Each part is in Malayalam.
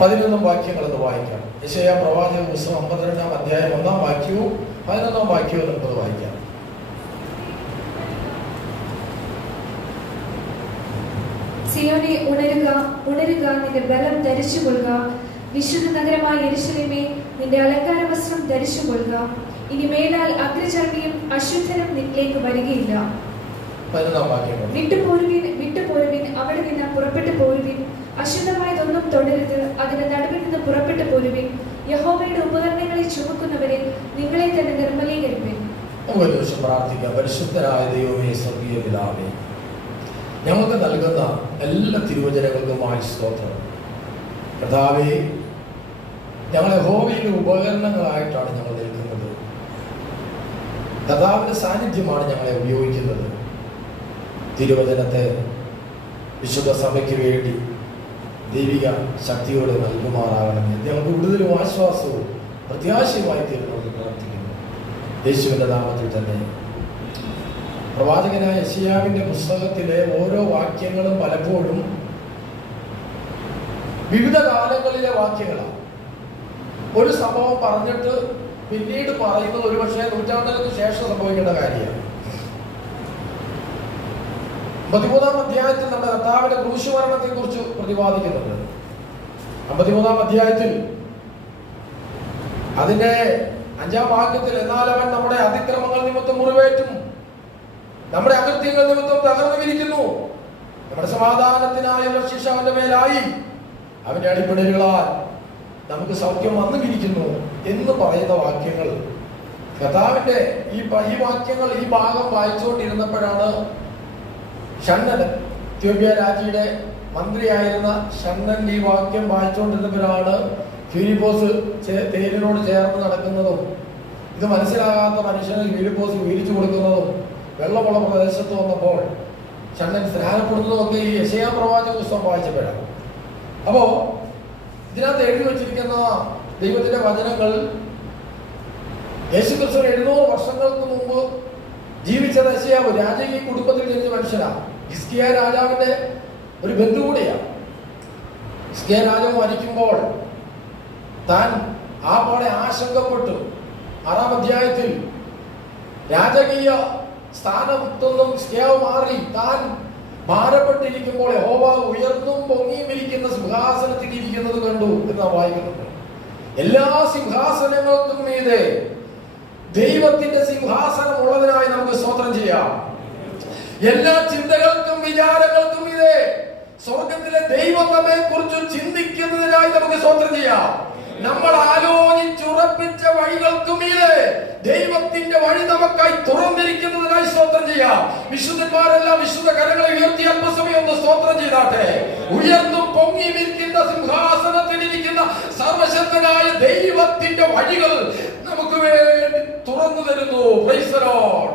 11 വാക്യങ്ങൾ എന്ന് വായിക്കാം. യെശയ്യാ പ്രവാചക പുസ്തകം 52-ാം അധ്യായം 1-ാം വാക്യവും 11-ാം വാക്യവും നമുക്ക് വായിക്കാം. സിയോനെ ഉണരുക, ഉണരുക, നിന്റെ ബലം ധരിച്ചുകൊള്ളുക. വിശുദ്ധ നഗരമായ യെരൂശലേമേ, നിന്റെ അലങ്കാര വസ്ത്രം ധരിച്ചുകൊള്ളുക. ഇനി മേലാൽ അഗ്രചർമ്മിയും അശുദ്ധനും നിന്നിലേക്ക് വരികയില്ല. വിട്ടുപോരുവിൻ, വിട്ടുപോരുവിൻ, അവിടെ നിന്ന് പുറപ്പെട്ടു പോരുവിൻ. അശുദ്ധമായതൊന്നും തുടരുത്, അതിന്റെ നടുവിൽ നിന്ന് പുറപ്പെട്ടു പോരുവിൻ. യഹോവയുടെ ഉപകരണങ്ങളെ ചുമക്കുന്നവരെ നിങ്ങളെ തന്നെ നിർമ്മലീകരിപ്പിൻ. പ്രാർത്ഥിക്കാം. പരിശുദ്ധനായ ദൈവമേ, സ്വർഗീയ പിതാവേ, ഞങ്ങൾക്ക് നൽകുന്ന എല്ലാ തിരുവചനങ്ങൾക്കുമായി സ്തോത്രം. കർത്താവേ, ഞങ്ങളെ യഹോവയുടെ ഉപകരണങ്ങളായിട്ടാണ് ഞങ്ങൾ നിൽക്കുന്നത്. കർത്താവിന്റെ സാന്നിധ്യമാണ് ഞങ്ങളെ ഉപയോഗിക്കുന്നത്. തിരുവചനത്തെ വിശുദ്ധ സഭയ്ക്ക് വേണ്ടി ദൈവിക ശക്തിയോടെ നൽകുമാറാകണമെന്ന് ഞങ്ങൾക്ക് കൂടുതലും ആശ്വാസവും പ്രത്യാശയുമായി തീരണമെന്ന് പ്രാർത്ഥിക്കുന്നു. യേശുവിന്റെ നാമത്തിൽ തന്നെ. പ്രവാചകനായ യെശയ്യാവിന്റെ പുസ്തകത്തിലെ ഓരോ വാക്യങ്ങളും പലപ്പോഴും വിവിധ കാലങ്ങളിലെ വാക്യങ്ങളാണ്. ഒരു സംഭവം പറഞ്ഞിട്ട് പിന്നീട് പറയുന്നത് ഒരുപക്ഷെ നൂറ്റാണ്ടുകൾക്ക് ശേഷം സംഭവിക്കേണ്ട കാര്യമാണ്. 53-ാം അധ്യായത്തിൽ നമ്മുടെ കർത്താവിന്റെ ക്രൂശുമരണത്തെ കുറിച്ച് പ്രതിപാദിക്കുന്നുണ്ട്. 53-ാം അധ്യായത്തിൽ അതിന്റെ 5-ാം വാക്യത്തിൽ, എന്നാൽ അവൻ നമ്മുടെ അതിക്രമങ്ങൾ നിമിത്തം മുറിവേറ്റും നമ്മുടെ അകൃത്യങ്ങൾ നിമിത്തം തകർന്നു വിരിക്കുന്നു, നമ്മുടെ സമാധാനത്തിനായുള്ള ശിക്ഷ അവന്റെ മേലായി, അവന്റെ അടിപ്പിണരുകളാൽ നമുക്ക് സൗഖ്യം വന്നു വിരിക്കുന്നു എന്ന് പറയുന്ന വാക്യങ്ങൾ കർത്താവിന്റെ ഈ വാക്യങ്ങൾ ഈ ഭാഗം വായിച്ചുകൊണ്ടിരുന്നപ്പോഴാണ് ഷണ്ണൻ, എത്യോപ്യ രാജ്യയുടെ മന്ത്രിയായിരുന്ന ഷണ്ണൻ ഈ വാക്യം വായിച്ചുകൊണ്ടിരുന്നപ്പോഴാണ് ഫിലിപ്പോസ് തേരിനോട് ചേർന്ന് നടക്കുന്നതും ഇത് മനസ്സിലാകാത്ത മനുഷ്യന് ഫിലിപ്പോസ് വിവരിച്ചു കൊടുക്കുന്നതും വെള്ളമുള്ള പ്രദേശത്ത് വന്നപ്പോൾ ഷണ്ണൻ സ്നാനപ്പെടുന്നതും ഒക്കെ ഈ യെശയ്യാ പ്രവാചക പുസ്തകം വായിച്ചപ്പോഴാണ്. അപ്പോ ഇതിനകത്ത് എഴുതി വച്ചിരിക്കുന്ന ദൈവത്തിന്റെ വചനങ്ങൾ യേശുക്രിസ്തു 700 വർഷങ്ങൾക്ക് മുമ്പ് ജീവിച്ച യെശയ്യാവ് രാജകീയ കുടുംബത്തിൽ ജനിച്ച മനുഷ്യനാണ്. ഹിസ്കിയ രാജാവിന്റെ ഒരു ബന്ധു കൂടിയാണ്. ഹിസ്കിയ രാജാവ് മരിക്കുമ്പോൾ താൻ ആ പോലെ ആശങ്കപ്പെട്ടു. 6-ാം അധ്യായത്തിൽ രാജകീയ സ്ഥാനത്തൊന്നും ഹിസ്കിയാവ് മാറി താൻ ഭാരപ്പെട്ടിരിക്കുമ്പോൾ യഹോവ ഉയർന്നും പൊങ്ങിയും ഇരിക്കുന്ന സിംഹാസനത്തിൽ ഇരിക്കുന്നത് കണ്ടു എന്ന് വായിക്കുന്നുണ്ട്. എല്ലാ സിംഹാസനങ്ങൾക്കും മീതെ ദൈവത്തിന്റെ സിംഹാസനം ഉള്ളതിനായി നമുക്ക് സ്തോത്രം ചെയ്യാം. എല്ലാ ചിന്തകൾക്കും വിചാരങ്ങൾക്കും മീതെ സ്വർഗത്തിലെ ദൈവം നമ്മെ കുറിച്ച് ചിന്തിക്കുന്നതിനായി നമുക്ക് സ്തോത്രം ചെയ്യാം. നമ്മൾ ആലോചിച്ചുറപ്പിച്ച വഴികൾക്കും മീതെ ദൈവത്തിന്റെ വഴി നമുക്കായി തുറന്നിരിക്കുന്നതിനായി സ്തോത്രം ചെയ്യാം. വിശുദ്ധന്മാരെല്ലാം വിശുദ്ധ കരങ്ങളെ ഉയർത്തി അല്പസമയം ഒന്ന് സ്തോത്രം ചെയ്താട്ടെ. ഉയർന്നും പൊങ്ങിയും ഇരിക്കുന്ന സിംഹാസനത്തിലിരിക്കുന്ന സർവശക്തനായ ദൈവത്തിന്റെ വഴികൾ നമുക്ക് വേണ്ടി തുറന്നു തരുന്നു. Price the Lord.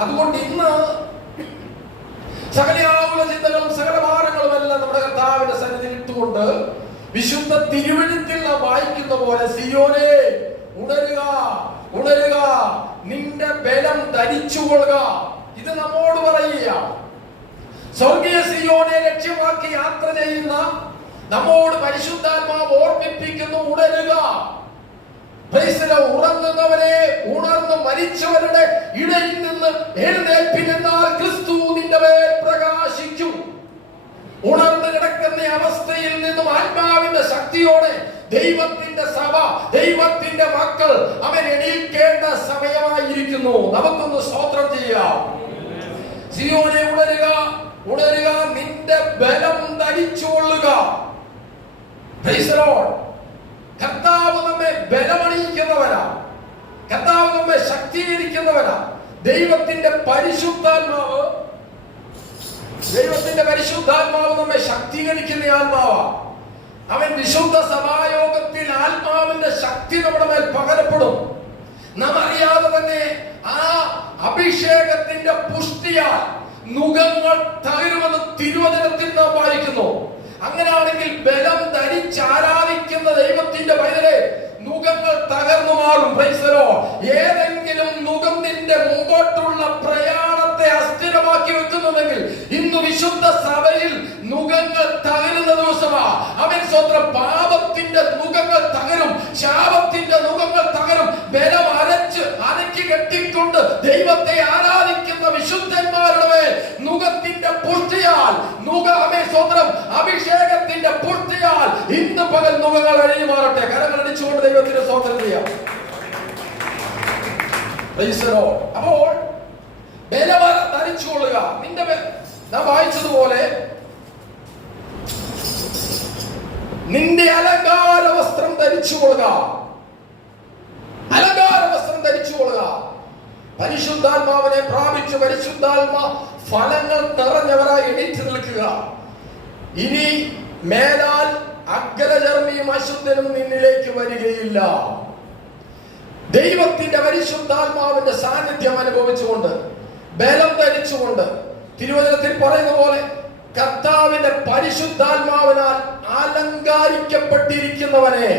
അതുകൊണ്ട് ഇന്ന് സകലയാവുന്ന ചിന്തകളും സകല ഭാരങ്ങളും എല്ലാം നമ്മുടെ കർത്താവിന്റെ സന്നിധിയിൽ ഇട്ടുകൊണ്ട് വിശുദ്ധ തിരുവെഴുത്തിൽ നാം വായിക്കുന്ന പോലെ, സിയോനേ ഉണരുക, ഉണരുക, നിന്റെ ബലം ധരിച്ചുകൊള്ളുക. ഇത് നമ്മോട് പറയുക. സ്വർഗീയ സിയോനെ ലക്ഷ്യമാക്കി യാത്ര ചെയ്യുന്ന നമ്മോട് പരിശുദ്ധാത്മാവ് ഓർമ്മിപ്പിക്കുന്നു, ഉണരുക. ഉറങ്ങുന്നവരെ ഉണർന്ന് മരിച്ചവരുടെ ഇടയിൽ നിന്ന് എഴുന്നേൽപ്പിനെന്നാൽ ക്രിസ്തു നിന്റെ മേൽ പ്രകാശിക്കും. ഉണർന്നു കിടക്കുന്ന അവസ്ഥയിൽ നിന്നും ആത്മാവിന്റെ ശക്തിയോടെ ദൈവത്തിന്റെ സഭ, ദൈവത്തിന്റെ മക്കൾ അവൻ എണീക്കേണ്ട സമയമായിരിക്കുന്നു. നമുക്കൊന്ന് സ്തോത്രം ചെയ്യാം. സിയോനെ ഉണരുക, ഉണരുക, നിന്റെ ബലം ധരിച്ചുകൊള്ളുക. Price the Lord. കർത്താവ് നമ്മെ ബലമണിയിക്കുന്നവനാ. കർത്താവ് നമ്മെ ശക്തീകരിക്കുന്നവനാ. ദൈവത്തിന്റെ പരിശുദ്ധാത്മാവ് നമ്മെ ശക്തീകരിക്കുന്ന ആത്മാവാ. അവൻ വിശുദ്ധ സഭായോഗത്തിൽ ആത്മാവിന്റെ ശക്തി നമ്മുടെ മേൽ പകരപ്പെടും. നാം അറിയാതെ തന്നെ ആ അഭിഷേകത്തിന്റെ പുഷ്ടിയാൽ നുകങ്ങൾ തകരുമെന്ന് തിരുവചനത്തിൽ നാം വായിക്കുന്നു. അങ്ങനെയാണെങ്കിൽ ബലം ധരിച്ചാരാധിക്കുന്ന ദൈവത്തിന്റെ പൈതലെ നുകങ്ങൾ തകർന്നു മാറും. Price the Lord. ഏതെങ്കിലും നുകം നിന്റെ മുമ്പോട്ടുള്ള പ്രയാണത്തെ അസ്ഥിര സുസ്ഥിരമാക്കി വെക്കുന്നുണ്ടെങ്കിൽ ഇന്ന് വിശുദ്ധ സഭയിൽ നുകങ്ങൾ തകരുന്ന ദിവസമാ. അവൻ സ്വന്തം പാപത്തിന്റെ നുകങ്ങൾ തകരും, ശാപത്തിന്റെ നുകങ്ങൾ തകരും. ബലം അരക്കി കെട്ടിക്കൊണ്ട് ദൈവത്തെ ആരാധിക്കുന്ന വിശുദ്ധന്മാരുടെ മേൽ നുകത്തിന്റെ പുഷ്ടിയാൽ അഭിഷേകത്തിന്റെ പുഷ്ടിയാൽ ഇന്ന് പകൽ നുകങ്ങൾ അഴിഞ്ഞു മാറട്ടെ. കരങ്ങൾ അടിച്ചുകൊണ്ട് ദൈവത്തിന് സ്തോത്രം ചെയ്യാം. അപ്പോൾ ബലവര ധരിച്ചുകൊള്ളുക. നാം വായിച്ചതുപോലെ നിന്റെ അലങ്കാര വസ്ത്രം ധരിച്ചുകൊള്ളുക. അലങ്കാര വസ്ത്രം ധരിച്ചുകൊള്ളുക. പരിശുദ്ധാത്മാവിനെ പ്രാപിച്ച് പരിശുദ്ധാത്മ ഫലങ്ങൾ നിറഞ്ഞവരായി എണീറ്റ് നിൽക്കുക. ഇനി മേലാൽ അഗ്രചർമ്മിയും അശുദ്ധനും നിന്നിലേക്ക് വരികയില്ല. ദൈവത്തിന്റെ പരിശുദ്ധാത്മാവിന്റെ സാന്നിധ്യം അനുഭവിച്ചുകൊണ്ട് ബലം ധരിച്ചുകൊണ്ട് തിരുവചനത്തിൽ പറയുന്ന പോലെ കർത്താവിന്റെ പരിശുദ്ധാത്മാവിനാൽ അലങ്കാരിക്കപ്പെട്ടിരിക്കുന്നവനെ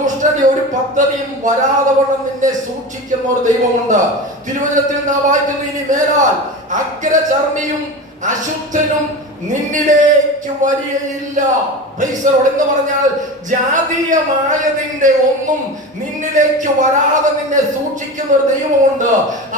ദുഷ്ടന്റെ ഒരു പദ്ധതിയും വരാതെ വണ്ണം നിന്നെ സൂക്ഷിക്കുന്ന ഒരു ദൈവമുണ്ട്. തിരുവചനത്തിൽ നാം വായിക്കുന്നു, ഇനി മേലാൽ അഗ്രചർമ്മിയും അശുദ്ധനും നിന്നിലേക്ക് വരികയില്ല. എന്ന് പറഞ്ഞാൽ ജാതീയമായതിന്റെ ഒന്നും നിന്നിലേക്ക് വരാതെ നിന്നെ സൂക്ഷിക്കുന്ന ഒരു ദൈവമുണ്ട്.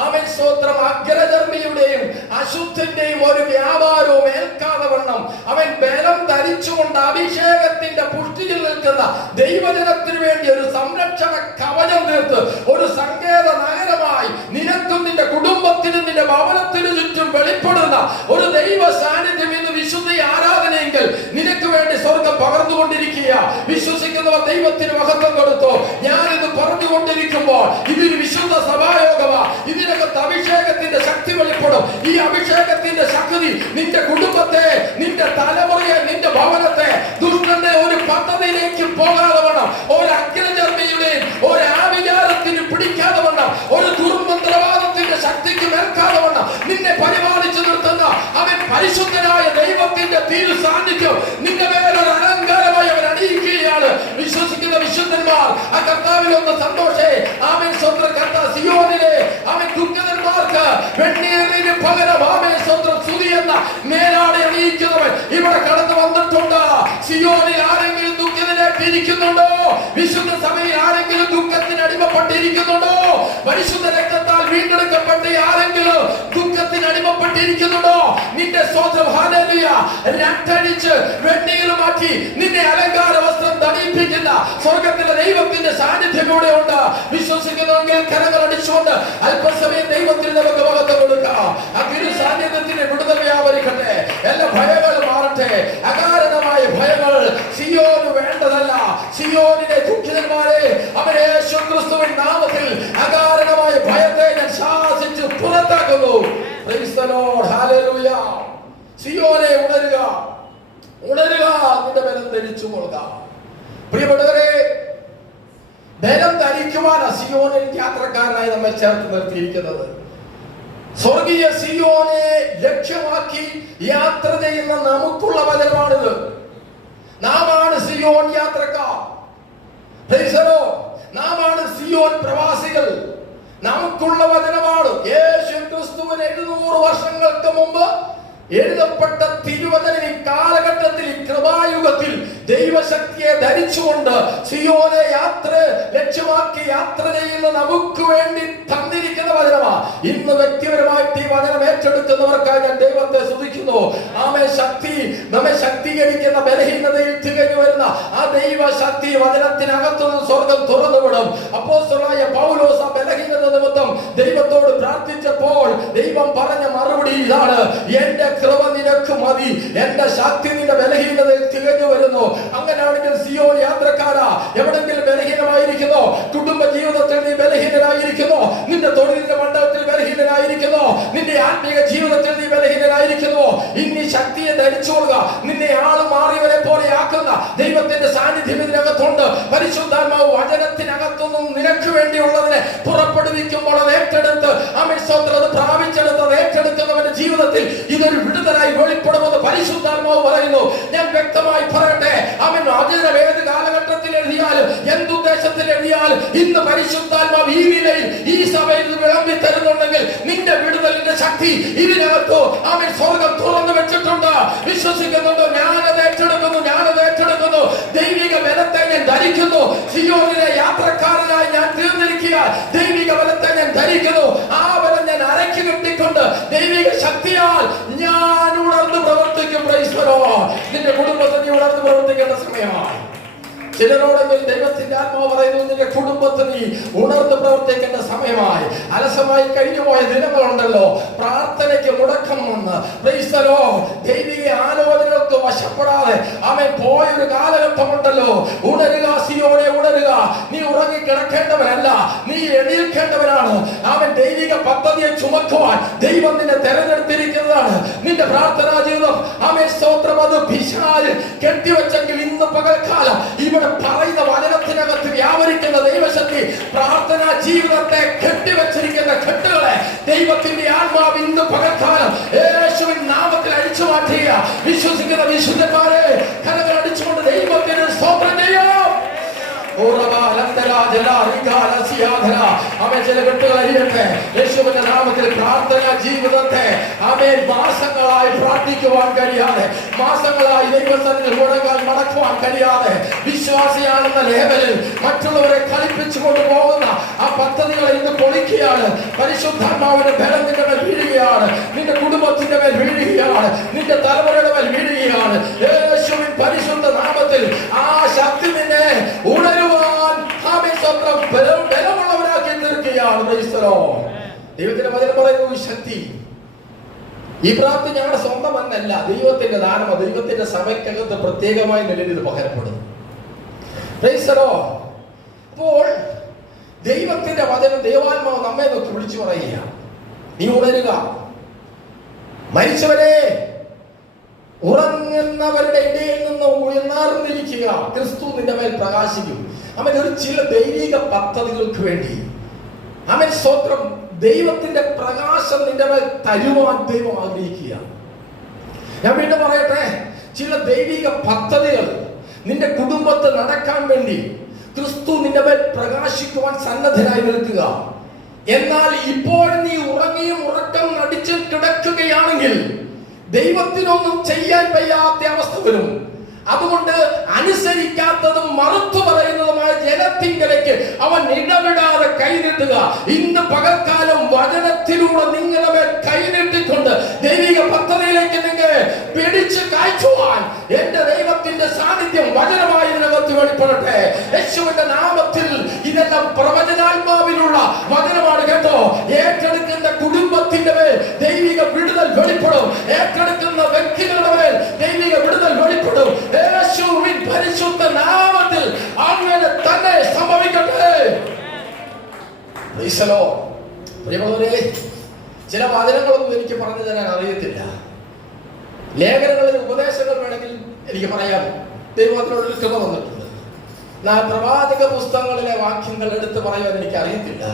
അവൻ സ്തോത്രം. അഗ്രചർമ്മിയുടെയും അശുദ്ധന്റെയും ഒരു വ്യാപാരവും ഏൽക്കാതെ വണ്ണം അവൻ ബലം ധരിച്ചുകൊണ്ട് അഭിഷേകത്തിന്റെ പുഷ്ടിയിൽ നിൽക്കുന്ന ദൈവജനത്തിന് വേണ്ടി ഒരു സംരക്ഷണ കവചം തീർത്ത് ഒരു സങ്കേത നഗരമായി നിനക്കും നിന്റെ കുടുംബത്തിനും നിന്റെ ഭവനത്തിനു ചുറ്റും വെളിപ്പെടുന്ന ഒരു ദൈവ സാന്നിധ്യം ഇന്ന് വിശുദ്ധ ആരാധനയെങ്കിൽ നിനക്ക് വേണ്ടി സ്വർഗം പകർന്നുകൊണ്ടിരിക്കുക. വിശ്വസിക്കുന്നവർ ദൈവത്തിന് മഹത്വം കൊടുത്തു. ഞാനിത് പറഞ്ഞുകൊണ്ടിരിക്കുമ്പോൾ ഇതൊരു വിശുദ്ധ സഭായോഗമാ. ഇതിനകത്ത് അഭിഷേകത്തിന്റെ ശക്തി വെളിപ്പെടും. ഈ അഭിഷേകത്തിന്റെ ശക്തി നിന്റെ കുടുംബത്തെ, നിന്റെ തലമുറയെ, നിന്റെ ഭവനത്തെ ദുഷ്ടന്റെ ഒരു പദ്ധതിയിലേക്ക് പോകാതെ വണ്ണം, ഒരു അഗ്രചർമ്മിയുടെയും ഒരു ആവിചാരത്തിന് പിടിക്കാതെ വണ്ണം, ഒരു ദുർമന്ത്രവാദത്തിന്റെ ശക്തിക്ക് മേൽക്കാതെ വണ്ണം നിന്നെ പരിപാലിച്ചു നിർത്തുന്ന അവൻ പരിശുദ്ധനായ ദൈവത്തിന്റെ തിരു സാന്നിധ്യം നിന്റെ മേലൊരു അലങ്കാരമായി അവൻ അണിയിക്കുകയാണ്. വിശ്വസിക്കുന്ന വിശുദ്ധന്മാർ ആ കർത്താവിൽ ഒന്ന് സന്തോഷേ. അവൻ സ്വന്തം കർത്താവ് സിയോനിലെ അവൻ ദുഃഖിതന്മാർക്ക് വെണ്ണീറിന് പകരം അവൻ സ്വന്തം സ്തുതി എന്ന മേലാടെ അണിയിക്കുന്നവൻ ഇവിടെ കടന്നു വന്നിട്ടുണ്ട്. സിയോനിൽ ആരെങ്കിലും ദുഃഖിതനായിട്ടിരിക്കുന്നുണ്ടോ? വിശുദ്ധ സഭയിൽ ആരെങ്കിലും ദുഃഖത്തിന് അടിമപ്പെട്ടിരിക്കുന്നുണ്ടോ? പരിശുദ്ധ രക്തത്താൽ വീണ്ടെടുക്കപ്പെട്ട ആരെങ്കിലും ദുഃഖത്തിന് അടിമപ്പെട്ടിരിക്കുന്നുണ്ടോ? നിന്റെ സ്വന്തം ഹല്ലേലൂയ രണ്ടടിച്ച് വെണ്ണീർ മാറ്റി നിന്നെ അലങ്കാര വസ്ത്രം ധരിപ്പിക്കുന്ന സ്വർഗത്തിലെ ദൈവത്തിന്റെ സാന്നിധ്യം കൂടെ ഉണ്ട്. വിശ്വസിക്കുന്നെങ്കിൽ കരങ്ങൾ അടിച്ചുകൊണ്ട് അല്പസമയം ദൈവത്തിന് നമുക്ക് മഹത്വം കൊടുക്കാം. ആ തിരു സാന്നിധ്യത്തിന്റെ വിടുതൽ വ്യാപരിക്കട്ടെ. എല്ലാ ഭയങ്ങളും മാറട്ടെ. അകാരണമായ ഭയങ്ങൾ സിയോന് വേണ്ടതല്ല. സിയോനിലെ ദുഃഖിതന്മാരെ അവനെ യേശു ക്രിസ്തുവിൻ നാമത്തിൽ അകാരണമായ ഭയത്തെ ഞാൻ ശാസിച്ച് പുറത്താക്കുന്നു. Praise the lord. ഹല്ലേലൂയ. സിയോനെ ഉണരുക, ഉണരുക, നിന്റെ ബലം ധരിച്ചു കൊള്ളുക. പ്രിയപ്പെട്ടവരെ, ബലം ധരിക്കുവാൻ സിയോനിൽ യാത്രക്കാരനായി നമ്മെ ചേർത്ത് നിർത്തിയിരിക്കുന്നത്. സ്വർഗീയ സിയോനെ ലക്ഷ്യമാക്കി യാത്ര ചെയ്യുന്ന നമുക്കുള്ള വചനമാണിത്. നാമാണ് സിയോൻ യാത്രക്കാർ. നാമാണ് സിയോൻ പ്രവാസികൾ. നമുക്കുള്ള വചനമാണ്. യേശു ക്രിസ്തുവിന് 700 വർഷങ്ങൾക്ക് മുമ്പ് എഴുതപ്പെട്ട തിരുവചനം ഈ കാലഘട്ടത്തിൽ, ഈ കൃപായുഗത്തിൽ ദൈവശക്തിയെ ധരിച്ചുകൊണ്ട് സിയോനെ യാത്ര ലക്ഷ്യമാക്കി യാത്ര ചെയ്യുന്ന നമുക്ക് വേണ്ടി തന്നിരിക്കുന്ന വചനമാണ്. ഇന്ന് വ്യക്തിപരമായിട്ട് ഈ വചനം ഏറ്റെടുക്കുന്നവർക്കായി ഞാൻ ദൈവത്തെ സ്തുതിക്കുന്നു. നമ്മെ ശക്തീകരിക്കുന്ന ബലഹീനതയിൽ തികഞ്ഞു വരുന്ന ആ ദൈവശക്തി വചനത്തിനകത്തുനിന്ന് സ്വർഗം തുറന്നുവിടും. അപ്പോസ്തലനായ പൗലോസ് ആ ബലഹീനത നിമിത്തം ദൈവത്തോട് പ്രാർത്ഥിച്ചപ്പോൾ ദൈവം പറഞ്ഞ മറുപടി ഇതാണ്: എന്റെ കൃപ നിനക്ക് മതി, എന്റെ ശക്തി നിന്റെ ബലഹീനതയിൽ തികഞ്ഞു വരുന്നു. അങ്ങനെയാണെങ്കിൽ സിയോൻ യാത്രക്കാരാ, എവിടെങ്കിലും ബലഹീനമായിരിക്കുന്നോ? കുടുംബ ജീവിതത്തിൽ നീ ബലഹീനനായിരിക്കുന്നോ? നിന്റെ തൊഴിലിന്റെ മണ്ഡലത്തിൽ ബലഹീനനായിരിക്കുന്നോ? നിന്റെ ആത്മീയ ജീവിതത്തിൽ നീ ബലഹീനനായിരിക്കുന്നോ? ഇനി ശക്തിയെ ധരിച്ചുകൊള്ളുക. നിന്നെ ആള് മാറിയവരെ പോലെ ആക്കുന്ന ദൈവത്തിന്റെ സാന്നിധ്യം ഇതിനകത്തുണ്ട്. പരിശുദ്ധാത്മാവ് വചനത്തിനകത്തൊന്നും നിനക്ക് വേണ്ടിയുള്ളതിനെ പുറപ്പെടുവിക്കുമ്പോൾ അത് ഏറ്റെടുത്ത് അത് പ്രാപിച്ചെടുത്ത് അത് ഏറ്റെടുക്കുന്നവന്റെ ജീവിതത്തിൽ ഇതൊരു വിടുതലായി വെളിപ്പെടുമെന്ന് പരിശുദ്ധാത്മാവ് പറയുന്നു. ഞാൻ വ്യക്തമായി പറയട്ടെ, അവൻ വചനം ഏത് കാലഘട്ടത്തിൽ എഴുതിയാലും എന്തുദ്ദേശത്തിൽ എഴുതിയാലും ഇന്ന് പരിശുദ്ധാത്മാവ് ഈ നിലയിൽ ഈ സഭയിൽ വിളമ്പി തരുന്നുണ്ടെങ്കിൽ നിന്റെ വിടുതലിന്റെ ശക്തി ഇതിനകത്തോ അവൻ സ്വർഗം തുറന്നു വെച്ചിട്ടുണ്ട്. വിശ്വസിക്കുന്നുണ്ടോ? ഞാനത് ഏറ്റെടുക്കുന്നു. ദൈവിക ബലത്തെ ഞാൻ ധരിക്കുന്നു. സിയോനിലെ യാത്രക്കാരനായി ഞാൻ തീർന്നിരിക്കുക. ദൈവിക ബലത്തെ ഞാൻ ധരിക്കുന്നു. ആ ബലം ഞാൻ അരക്കി കെട്ടിക്കൊണ്ട് ദൈവിക ശക്തിയാൽ ഞാൻ ഉണർന്ന് പ്രവർത്തിക്കും. Price the Lord. നിന്റെ കുടുംബത്തെ നീ ഉണർന്ന് പ്രവർത്തിക്കേണ്ട സമയമായി. ചിലരോടെങ്കിൽ ദൈവത്തിന്റെ ആത്മാവ് പറയുന്നു, നിന്റെ കുടുംബത്തിൽ നീ ഉണർന്ന് പ്രവർത്തിക്കേണ്ട സമയമായി. അലസമായി കഴിഞ്ഞുപോയ ദിനങ്ങളുണ്ടല്ലോ, പ്രാർത്ഥനയ്ക്ക് മുടക്കം വന്ന് പ്രൈസ് ദി ലോർഡ് ദൈവിക ആലോചനകൾക്ക് വശപ്പെടാതെ അവൻ പോയൊരു കാലഘട്ടമുണ്ടല്ലോ. ഉണരുക സിയോനെ, ഉണരുക. നീ ഉറങ്ങി കിടക്കേണ്ടവനല്ല, നീ എണീക്കേണ്ടവനാണ്. അവൻ ദൈവിക പദ്ധതിയെ ചുമക്കുവാൻ ദൈവം നിന്നെ തെരഞ്ഞെടുത്തിരിക്കുന്നതാണ്. നിന്റെ പ്രാർത്ഥനാ ജീവിതം അവൻ സ്തോത്രം അത് പിശാച് കെട്ടിവെച്ചെങ്കിൽ ഇന്ന് പകൽക്കാലം ഇവിടെ പറയുന്ന വചനത്തിനകത്ത് വ്യാപരിക്കുന്ന ദൈവശക്തി പ്രാർത്ഥനാ ജീവിതത്തെ കെട്ടിവെച്ചിരിക്കുന്ന കെട്ടുകളെ ദൈവത്തിന്റെ ആത്മാവ് ഇന്ന് പകൽക്കാലം യേശുവിൻ നാമത്തിൽ അടിച്ചു മാറ്റുക. വിശ്വസിക്കുന്ന വിശുദ്ധന്മാരെ കരങ്ങൾ അടിച്ചുകൊണ്ട് ദൈവത്തിന് സ്തോത്രം ചെയ്യാം. ചില കെട്ടുകളറിയട്ടെ. യേശുവിന്റെ നാമത്തിൽ പ്രാർത്ഥനാ ജീവിതത്തെ മാസങ്ങളായി പ്രാർത്ഥിക്കുവാൻ കഴിയാതെ, മാസങ്ങളായി ദൈവസന്നിധിയിൽ മുടങ്ങാൻ മടക്കുവാൻ കഴിയാതെ, വിശ്വാസിയാണെന്ന ലേവലിൽ മറ്റുള്ളവരെ കളിപ്പിച്ചു കൊണ്ടുപോകുന്ന ആ പദ്ധതികളെ ഇന്ന് പൊളിക്കുകയാണ്. പരിശുദ്ധാത്മാവിന്റെ ബലം നിന്റെ മേൽ വീഴുകയാണ്. നിന്റെ കുടുംബത്തിന്റെ മേൽ വീഴുകയാണ്. നിന്റെ തലമുറയുടെ മേൽ വീഴുകയാണ്. യേശുവിൻ പരിശുദ്ധ നാമത്തിൽ ആ ശക്തി നിന്നെ ഉണരുവാൻ ബലമുള്ളവരാക്കി തീർക്കുകയാണ്. ദൈവത്തിന്റെ വചനം പറയുന്നു, ശക്തി ഈ പ്രാർത്ഥന ഞങ്ങളുടെ സ്വന്തം എന്നല്ല, ദൈവത്തിന്റെ ദാനമോ. ദൈവത്തിന്റെ സഭയ്ക്കകത്ത് പ്രത്യേകമായ നിലയിൽ ഇത് പകരപ്പെടുന്നു. അപ്പോൾ ദൈവത്തിന്റെ വചനം ദൈവാത്മാവ് നമ്മെ നോക്കി വിളിച്ചു പറയുക, നീ ഉണരുക. മരിച്ചവരെ, ഉറങ്ങുന്നവരുടെ ഇടയിൽ നിന്ന് ഉയർന്നിരിക്കുക. ക്രിസ്തു നിന്റെ മേൽ പ്രകാശിക്കും. അവൻ ഒരു ചില ദൈവിക പദ്ധതികൾക്ക് വേണ്ടി അവൻ സ്തോത്രം ദൈവത്തിന്റെ പ്രകാശം നിന്റെ മേൽ തരുവാൻ ദൈവം ആഗ്രഹിക്കുക. ഞാൻ വീണ്ടും പറയട്ടെ, ചില ദൈവിക പദ്ധതികൾ നിന്റെ കുടുംബത്തിൽ നടക്കാൻ വേണ്ടി ക്രിസ്തു നിന്റെ മേൽ പ്രകാശിക്കുവാൻ സന്നദ്ധനായി നിൽക്കുക. എന്നാൽ ഇപ്പോൾ നീ ഉറങ്ങിയും ഉറക്കം നടിച്ച് കിടക്കുകയാണെങ്കിൽ ദൈവത്തിനൊന്നും ചെയ്യാൻ വയ്യാത്ത അവസ്ഥ വരും. അതുകൊണ്ട് അനുസരിക്കാത്തതും മറുത്തു പറയുന്നതുമായ ജനത്തിങ്കലേക്ക് അവൻ ഇടപെടാതെ കൈനീട്ടുക. ഇന്ന് പകൽക്കാലം വചനത്തിലൂടെ നിങ്ങളുടെ മേൽ കൈനീട്ടിക്കൊണ്ട് ദൈവിക പദ്ധതിയിലേക്ക് നിങ്ങൾ പിടിച്ചു കായ്ച്ചുവാൻ എന്റെ ദൈവത്തിന്റെ സാന്നിധ്യം വചനമായി ഇതിനകത്ത് വെളിപ്പെടട്ടെ. യേശുവിന്റെ നാമത്തിൽ ഇതെല്ലാം പ്രവചനാത്മാവിലുള്ള വചനമാണ് കേട്ടോ. ഏറ്റെടുക്കുന്ന കുടുംബത്തിന്റെ മേൽ ദൈവിക വിടുതൽ വെളിപ്പെടും. ഏറ്റെടുക്കുന്ന വ്യക്തികളുടെ മേൽ ദൈവിക വിടുതൽ വെളിപ്പെടും. യേശുവിൻ പരിശുദ്ധ നാമത്തിൽ അങ്ങനെ തന്നെ സംഭവിക്കട്ടെ. പ്രിയമുള്ളവരെ, ചില വചനങ്ങളൊന്നും എനിക്ക് പറഞ്ഞു തരാൻ അറിയത്തില്ല. ലേഖനങ്ങളിൽ ഉപദേശങ്ങൾ വേണമെങ്കിൽ എനിക്ക് പറയാം. ദൈവത്തിനോട് കൃപ വന്നിട്ടുണ്ട്. എന്നാൽ പ്രവാചക പുസ്തകങ്ങളിലെ വാക്യങ്ങൾ എടുത്ത് പറയാൻ എനിക്ക് അറിയത്തില്ല.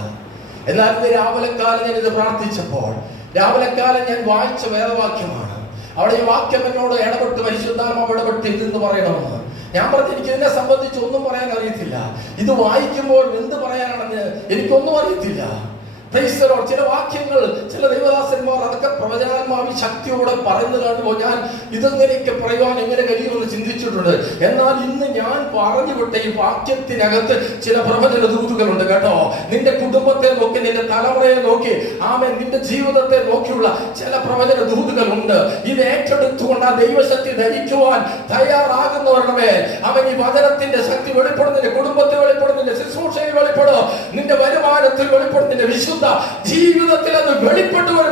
എന്നാൽ ഇന്ന് രാവിലെക്കാലം ഞാൻ ഇത് പ്രാർത്ഥിച്ചപ്പോൾ രാവിലെക്കാലം ഞാൻ വായിച്ച വേദവാക്യമാണ്. അവിടെ ഈ വാക്യം എന്നോട് ഇടപെട്ട് പരിശുദ്ധാത്മാവ് ഇടപെട്ട് ഇതെന്ന് പറയണമെന്ന് ഞാൻ പറഞ്ഞു. എനിക്ക് ഇതിനെ സംബന്ധിച്ച് ഒന്നും പറയാൻ അറിയത്തില്ല. ഇത് വായിക്കുമ്പോൾ എന്ത് പറയാനാണെന്ന് എനിക്കൊന്നും അറിയത്തില്ല. ചില വാക്യങ്ങൾ ചില ദൈവദാസന്മാർ അതൊക്കെ പ്രവചനാത്മാവി ശക്തിയോടെ പറയുന്നത് കാണുമ്പോൾ ഞാൻ ഇതെങ്ങനെയൊക്കെ പറയുവാൻ എങ്ങനെ കഴിയുമെന്ന് ചിന്തിച്ചിട്ടുണ്ട്. എന്നാൽ ഇന്ന് ഞാൻ പറഞ്ഞു വിട്ട ഈ വാക്യത്തിനകത്ത് ചില പ്രവചന ദൂതുകളുണ്ട് കേട്ടോ. നിന്റെ കുടുംബത്തെ നോക്കി, നിന്റെ തലമുറയെ നോക്കി, നിന്റെ ജീവിതത്തെ നോക്കിയുള്ള ചില പ്രവചന ദൂതുകളുണ്ട്. ഇത് ഏറ്റെടുത്തുകൊണ്ട് ആ ദൈവശക്തി ധരിക്കുവാൻ തയ്യാറാകുന്നവരുടെ മേൽ അവൻ ഈ വചനത്തിന്റെ ശക്തി വെളിപ്പെടും. നിന്റെ കുടുംബത്തിൽ വെളിപ്പെടും, നിന്റെ ശുശ്രൂഷയിൽ വെളിപ്പെടും, നിന്റെ വരുമാനത്തിൽ വെളിപ്പെടും, നിന്റെ വിശുദ്ധ ജീവിതത്തിൽ അത് വെളിപ്പെട്ടു വരും.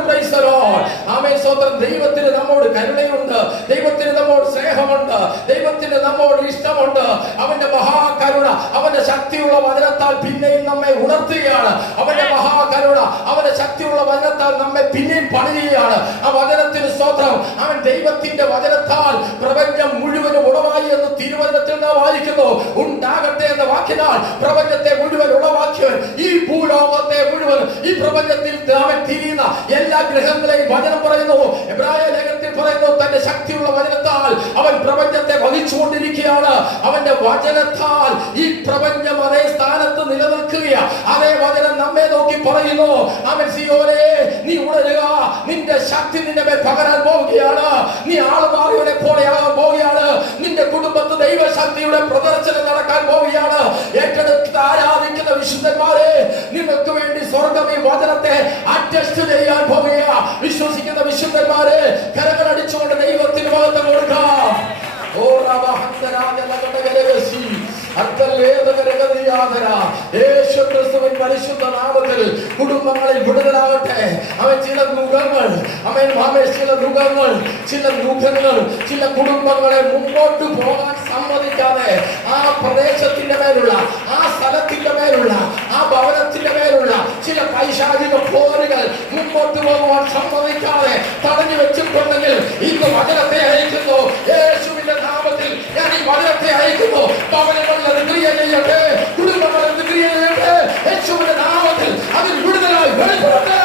ദൈവത്തിന് നമ്മോട് കരുണയുണ്ട്, ദൈവത്തിന് നമ്മോട് സ്നേഹമുണ്ട്, ദൈവത്തിന് നമ്മോട് ഇഷ്ടമുണ്ട്. അവന്റെ മഹാകരുണ, അവന്റെ ശക്തിയുള്ള വചനത്താൽ പിന്നെയും നമ്മെ ഉണർത്തുകയാണ്. അവന്റെ മഹാകരുണ, അവന്റെ ശക്തിയുള്ള വചനത്താൽ നമ്മെ പിന്നെയും പണിയുകയാണ്. ആ വചനത്തിന് സ്തോത്രം. അവൻ ദൈവത്തിന്റെ വചനത്താൽ പ്രപഞ്ചം മുഴുവനും ഉളവായി എന്ന് തിരുവചനത്തിൽ നാം വായിക്കുന്നു. ഉണ്ടാകട്ടെ എന്ന വാക്കിനാൽ പ്രപഞ്ചത്തെ മുഴുവൻ ഉളവാക്കിയവൻ ഈ ഭൂലോകം സമൂഹത്തെ മുഴുവൻ, ഈ പ്രപഞ്ചത്തിൽ അവൻ തിരിയുന്ന എല്ലാ ഗ്രഹങ്ങളെയും വചനം പറയുന്നു, എബ്രായ ലേഖനത്തിൽ പറയുന്നു, തന്റെ ശക്തിയുള്ള വചനത്താൽ അവൻ പ്രപഞ്ചത്തെ വഹിച്ചുകൊണ്ടിരിക്കുകയാണ്. അവന്റെ വചനത്താൽ ഈ പ്രപഞ്ചം അതേ സ്ഥാനത്ത് നിലനിൽക്കുകയാണ്. അതേ വചനം നമ്മെ നോക്കി പറയുന്നു, അവൻ സിയോനെ നീ ഉണരുക, നിന്റെ ശക്തി നിന്റെ മേൽ പകരാൻ പോവുകയാണ്. നീ ആളുമാറിയവനെ പോലെയാകാൻ പോവുകയാണ്. നിന്റെ കുടുംബത്ത് ദൈവശക്തിയുടെ പ്രദർശനം നടക്കാൻ പോവുകയാണ്. ഏറ്റെടുത്ത് ആരാധിക്കുന്ന വിശുദ്ധന്മാരെ, നിങ്ങൾക്ക് വേണ്ടി സ്വർഗം ഈ വചനത്തെ അഡ്ജസ്റ്റ് ചെയ്യാൻ പോവുക. വിശ്വസിക്കുന്ന വിശുദ്ധന്മാരെ, കരങ്ങളടിച്ചുകൊണ്ട് ദൈവത്തിന് മഹത്വം കൊടുക്കാം. യേശുക്രിസ്തുവിൻ പരിശുദ്ധ നാമത്തിൽ കുടുംബങ്ങളിൽ വിടുതലാകട്ടെ. അവൻ ചില മുഖങ്ങൾ, ചില മുഖങ്ങൾ, ചില കുടുംബങ്ങളെ മുമ്പോട്ട് പോകാൻ സമ്മതിക്കാതെ ആ പ്രദേശത്തിന്റെ മേലുള്ള, ആ സ്ഥലത്തിന്റെ മേലുള്ള, ആ ഭവനത്തിന്റെ മേലുള്ള ചില പൈശാചിക പോരുകൾ മുമ്പോട്ട് പോകുവാൻ സമ്മതിക്കാതെ തടഞ്ഞു വെച്ചിട്ടുണ്ടെങ്കിൽ ഇന്ന് വചനത്തെ അയക്കുന്നു. യേശുവിന്റെ നാമത്തിൽ ഞാൻ ഈ വചനത്തെ അയക്കുന്നു. ഭവനങ്ങളിൽ അത് ക്രിയ ചെയ്യട്ടെ, കുടുംബങ്ങളിൽ അത് ക്രിയ ചെയ്യട്ടെ. യേശുവിന്റെ നാമത്തിൽ അതിൽ വിടുതലായി വെളിപ്പെടട്ടെ.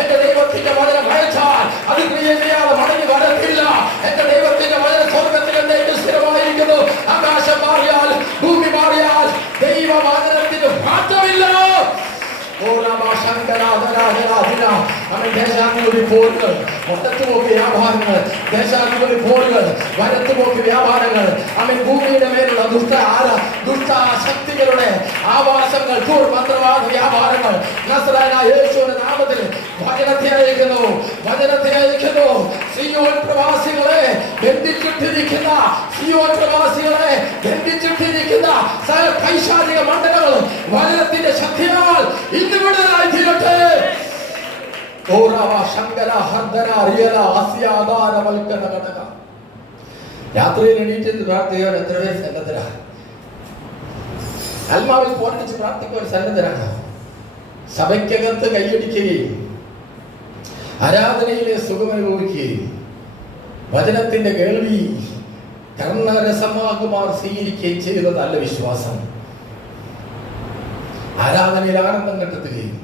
എന്റെ ദൈവത്തിന്റെ വചനം അയച്ചാൽ അത് ക്രിയ ചെയ്യാതെ മടങ്ങി വരത്തില്ല. എന്റെ ദൈവത്തിന്റെ വചന സ്വർഗത്തിൽ എന്നേക്ക് സ്ഥിരമായിരിക്കുന്നു. ആകാശം മാറിയാൽ, ഭൂമി മാറിയാൽ ദൈവവചനത്തിന് മാറ്റമില്ല. ദേശാനുകൂലി പോരുകൾ, ഒട്ടത്തുപോക്ക് വ്യാപാരങ്ങൾ, ദേശാനുകൂലി പോരുകൾ, വനത്തുപോക്ക് വ്യാപാരങ്ങൾ, അവൻ ഭൂമിയുടെ മേലുള്ള ദുഷ്ടശക്തികളുടെ ആവാസങ്ങൾ, മന്ത്രവാദ വ്യാപാരങ്ങൾ നസ്രായനായ യേശുവിന്റെ നാമത്തിൽ വചനത്തെ അയക്കുന്നു, വചനത്തെ അയക്കുന്നു. സിയോൻ പ്രവാസികളെ ബന്ധിച്ചിട്ടിരിക്കുന്ന, സിയോൻ പ്രവാസികളെ ബന്ധിച്ചിട്ടിരിക്കുന്ന പൈശാചിക മണ്ഡലങ്ങൾ വചനത്തിന്റെ ശക്തിയാൽ ഇന്ന് വിടുതലായി തീരട്ടെ. രാത്രിയിൽ എണീറ്റ് പ്രാർത്ഥിക്കാൻ എത്ര പേര് സന്നദ്ധരാണ്? ആത്മാവിൽ പോരടിച്ച് പ്രാർത്ഥിക്കാൻ സന്നദ്ധരാണ്. സഭയ്ക്കകത്ത് കൈയടിക്കുകയും ആരാധനയിലെ സുഖമനുഭവിക്കുകയും വചനത്തിന്റെ കേൾവി കർണരസമാകുമാർ സ്വീകരിക്കുകയും ചെയ്തത് നല്ല വിശ്വാസം. ആരാധനയിൽ ആനന്ദം കണ്ടെത്തുകയും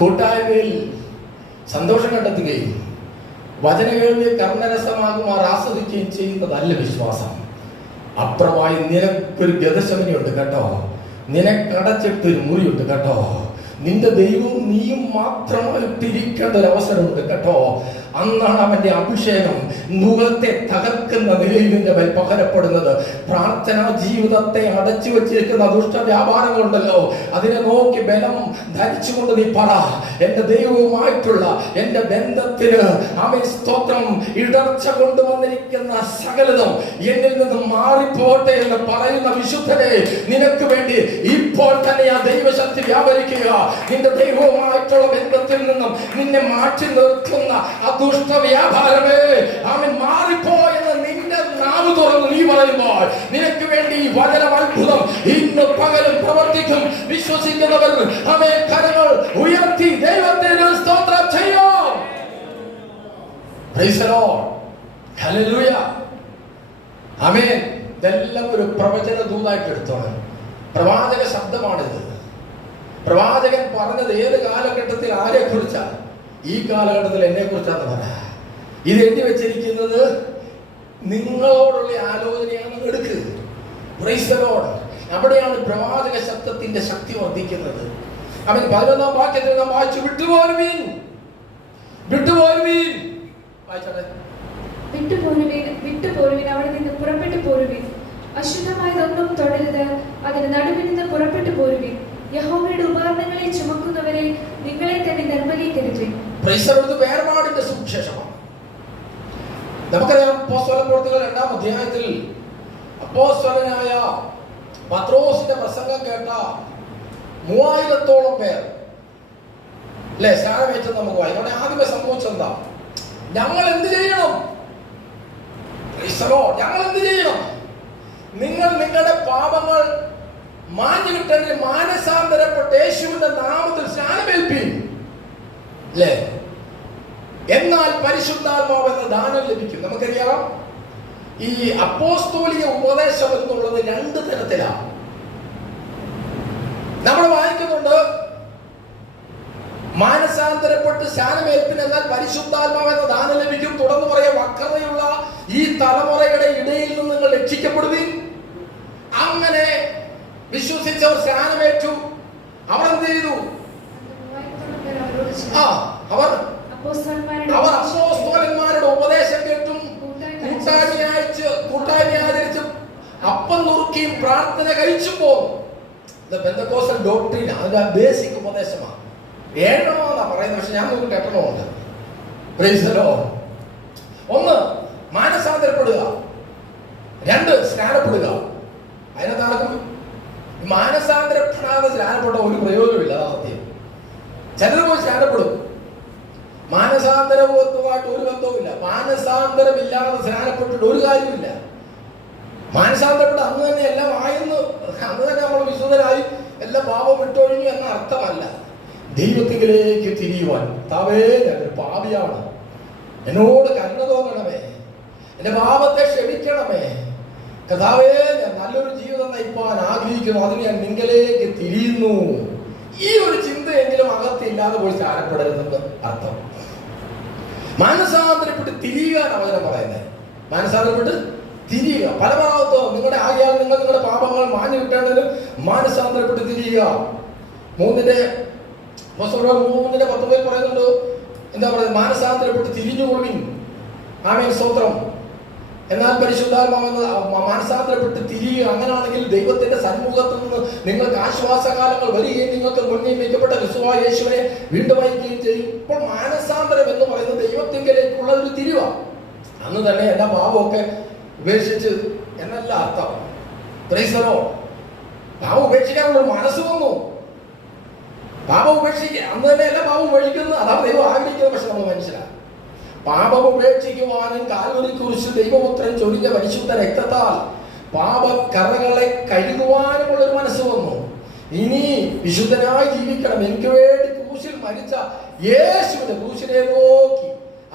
കൂട്ടായ്മയിൽ സന്തോഷം കണ്ടെത്തുകയും വചന കേൾവിയെ കർണരസമാകുമാർ ആസ്വദിക്കുകയും ചെയ്യുന്നതല്ല വിശ്വാസം. അപ്പുറമായി നിനക്കൊരു ഗതശമനിയുണ്ട് കേട്ടോ, നിനക്കടച്ചിട്ടൊരു മുറിയുണ്ട് കേട്ടോ, നിന്റെ ദൈവവും നീയും മാത്രമായിട്ടിരിക്കേണ്ട ഒരു അവസരമുണ്ട് കേട്ടോ. അന്നാണ് അവന്റെ അഭിഷേകം മുഖത്തെ തകർക്കുന്ന നിലയിൽ നിന്റെ മേൽ പകരപ്പെടുന്നത്. പ്രാർത്ഥനാ ജീവിതത്തെ അടച്ചു വെച്ചിരിക്കുന്ന ദുഷ്ട വ്യാപാരങ്ങളുണ്ടല്ലോ, അതിനെ നോക്കി ബലം ധരിച്ചുകൊണ്ട് നീ പറ, എന്റെ ദൈവവുമായിട്ടുള്ള എന്റെ ബന്ധത്തിന് അവൻ സ്തോത്രം, ഇടർച്ച കൊണ്ടുവന്നിരിക്കുന്ന സകലതും എന്നിൽ നിന്ന് മാറിപ്പോട്ടെ എന്ന് പറയുന്ന വിശുദ്ധനെ, നിനക്ക് വേണ്ടി ഇപ്പോൾ തന്നെ ആ ദൈവശക്തി വ്യാപരിക്കുക. നിന്റെ ദൈവവുമായിട്ടുള്ള ബന്ധത്തിൽ നിന്നും നിന്നെ മാറ്റി നിർത്തുന്ന ദുഷ്ട വ്യാപാരമേ, അവൻ മാറിപ്പോയെന്ന് നിന്റെ നാവ് തുറന്ന് നീ പറയുമ്പോൾ നിനക്ക് വേണ്ടി ഈ വചനം അത്ഭുതം ഇന്ന് പകലും പ്രവർത്തിക്കും. വിശ്വസിക്കുന്നവർ അവൻ കരങ്ങൾ ഉയർത്തി ദൈവത്തിന് സ്തോത്രം ചെയ്യാം. പ്രൈസ് ദി ലോർഡ്, ഹല്ലേലൂയ, ആമേൻ. ഇതെല്ലാം ഒരു പ്രവചന ദൂതായിട്ട് എടുത്തോണം. പ്രവാചക ശബ്ദമാണിത്. പ്രവാചകൻ പറഞ്ഞത് ഏത് കാലഘട്ടത്തിൽ ആരെ കുറിച്ചാണ്? ഈ കാലഘട്ടത്തിൽ എന്നെ കുറിച്ചാണ് പറയാ. ഇത് എഴുതി വെച്ചിരിക്കുന്നത് നിങ്ങളോടുള്ള ആലോചനയാണ്. എടുക്ക്. Price the Lord. അവിടെയാണ് പ്രവാചക ശബ്ദത്തിന്റെ ശക്തി വർദ്ധിക്കുന്നത്. അവൻ 11-ാം വാക്യത്തിൽ നാം വായിച്ചു, വിട്ടുപോരുവീൻ, വിട്ടുപോരുവീൻ. വായിച്ചോട്ടെ. വിട്ടുപോരുവിൻ, അവിടെ നിന്ന് പുറപ്പെട്ടു പോരുവിൻ. അശുദ്ധമായതൊന്നും തൊടരുത്, അതിന് നടുവിൽ നിന്ന് പുറപ്പെട്ടു പോരുവിൻ. യഹോവയുടെ ഉപകരണങ്ങളെ ചുമക്കുന്നവരെ നിങ്ങളെ തന്നെ നിർമ്മലീകരിക്കും. വേർപാടിന്റെ സുവിശേഷമാണ്. നമുക്കറിയാം, അപ്പോസ്തല പ്രവൃത്തികൾ 2-ാം അധ്യായത്തിൽ അപ്പോസ്തലനായ പത്രോസിന്റെ പ്രസംഗം കേട്ട 3000-ഓളം പേർ അല്ലെ സ്നാനമേറ്റെന്ന് നമുക്ക് വായിക്കാം. അവിടെ ആദ്യമേ സംഭവിച്ചെന്താ? ഞങ്ങൾ എന്ത് ചെയ്യണം? ഞങ്ങൾ എന്ത് ചെയ്യണം? നിങ്ങൾ നിങ്ങളുടെ പാപങ്ങൾ മാഞ്ഞു കിട്ടേണ്ട മാനസാന്തരപ്പെട്ട് യേശുവിന്റെ നാമത്തിൽ സ്നാനമേൽപ്പീൻ അല്ലേ, എന്നാൽ പരിശുദ്ധാത്മാവ് എന്ന ദാനം ലഭിക്കും. നമുക്കറിയാം, ഈ അപ്പോസ്തോലിക ഉപദേശം എന്നുള്ളത് രണ്ട് തരത്തിലാണ്. നമ്മൾ വായിക്കുന്നുണ്ട്, മാനസാന്തരപ്പെട്ട് സ്നാനമേൽപ്പിൻ എന്നാൽ പരിശുദ്ധാത്മാവെന്ന ദാനം ലഭിക്കും. തുടർന്ന് പറയാം, വക്രതയുള്ള ഈ തലമുറയുടെ ഇടയിൽ നിന്ന് നിങ്ങൾ രക്ഷിക്കപ്പെടുവിൻ. അങ്ങനെ വിശ്വസിച്ചവർ സ്നാനമേറ്റു. അവർ എന്ത് ചെയ്തു? അവർ അപ്പോസ്തലന്മാരുടെ ഉപദേശം കേട്ടും കൂട്ടായ്മ ആചരിച്ചും അപ്പം നുറുക്കിയും പ്രാർത്ഥന കഴിച്ചു പോകും. പെന്തക്കോസ്റ്റൽ ഡോക്ട്രീൻ അതിന്റെ ബേസിക് ഉപദേശമാണ്. ഏഴണമെന്നാ പറയുന്നത്, പക്ഷെ ഞാൻ നോക്കിട്ട് എട്ടണമുണ്ട്. ഒന്ന്, മാനസാന്തരപ്പെടുക. രണ്ട്, സ്നാനപ്പെടുക. അതിനകത്ത് നടക്കും. മാനസാന്തരപ്പെടാതെ സ്നാനപ്പെട്ട ഒരു പ്രയോജനമില്ല. അതാ സത്യം. ചിലർ പോയി സ്നാനപ്പെടും, മാനസാന്തരവുമായിട്ട് ഒരു ബന്ധവുമില്ല. മാനസാന്തരമില്ലാതെ സ്നാനപ്പെട്ടിട്ട് ഒരു കാര്യമില്ല. മാനസാന്തരപ്പെട്ട് അന്ന് തന്നെ എല്ലാം ആയെന്ന്, അന്ന് തന്നെ നമ്മൾ വിശുദ്ധരായി എല്ലാ പാപം വിട്ടൊഴിഞ്ഞു എന്ന അർത്ഥമല്ല. ദൈവത്തിലേക്ക് തിരിയുവാൻ, കർത്താവേ ഞാനൊരു പാപിയാണ്, എന്നോട് കരുണ തോന്നണമേ, എന്റെ പാപത്തെ ക്ഷമിക്കണമേ, കർത്താവേ ഞാൻ നല്ലൊരു ജീവിതം നയിപ്പാൻ ആഗ്രഹിക്കുന്നു, അതിന് ഞാൻ നിങ്ങളിലേക്ക് തിരിയുന്നു. ഈ ഒരു ചിന്തയെങ്കിലും അകത്തില്ലാതെ പോയി സ്നാനപ്പെടരുതെന്ന് അർത്ഥം. മാനസാന്തരപ്പെട്ട് തിരിയുകയാണ് അവനെ പറയുന്നത്. മാനസാന്തരപ്പെട്ട് തിരിയുക. പല ഭാഗത്തോ നിങ്ങളുടെ ആകിയാൽ നിങ്ങൾ നിങ്ങളുടെ പാപങ്ങൾ മാഞ്ഞു കിട്ടേണ്ടതിന് മാനസാന്തരപ്പെട്ട് തിരിയുക. 3:19 പറയുന്നുണ്ട്, എന്താ പറയുന്നത്? മാനസാന്തരപ്പെട്ട് തിരിഞ്ഞുകൊള്ളുവിൻ. ആമേൻ, സ്തോത്രം. എന്നാൽ പരിശുദ്ധാത്മാവെന്ന് മാനസാന്തരപ്പെട്ട് തിരിയുക. അങ്ങനെയാണെങ്കിൽ ദൈവത്തിന്റെ സന്മുഖത്തു നിന്ന് നിങ്ങൾക്ക് ആശ്വാസകാലങ്ങൾ വരികയും നിങ്ങൾക്ക് മുന്നിൽ വയ്ക്കപ്പെട്ട ക്രിസ്തുവായ യേശുവിനെ വീണ്ടും വഹിക്കുകയും ചെയ്യും. ഇപ്പോൾ മാനസാന്തരം എന്ന് പറയുന്നത് ദൈവത്തിങ്കിലേക്കുള്ള ഒരു തിരിവ. അന്ന് തന്നെ എല്ലാ പാപമൊക്കെ ഉപേക്ഷിച്ച് എന്നല്ല അർത്ഥം. പ്രൈസറോ, പാപം ഉപേക്ഷിക്കാനുള്ള മനസ്സ് വന്നു. പാപം ഉപേക്ഷിക്കുക, അന്ന് തന്നെ എല്ലാ പാപം ഉപേക്ഷിക്കുന്നത്. അതാണ് ദൈവം ആഗ്രഹിക്കുന്നത്. പക്ഷെ നമ്മൾ മനസ്സിലാക്കും, പാപം ഉപേക്ഷിക്കുവാനും കാൽവരി കുരിശിൽ ദൈവപുത്രൻ ചൊരിഞ്ഞ പരിശുദ്ധ രക്തത്താൽ പാപക്കറകളെ കഴുകുവാനുമുള്ള ഒരു മനസ്സ് വന്നു. ഇനി വിശുദ്ധനായി ജീവിക്കണം, എനിക്ക് വേണ്ടി ക്രൂശിൽ മരിച്ച യേശുവിന്റെ ക്രൂശിനെ നോക്കി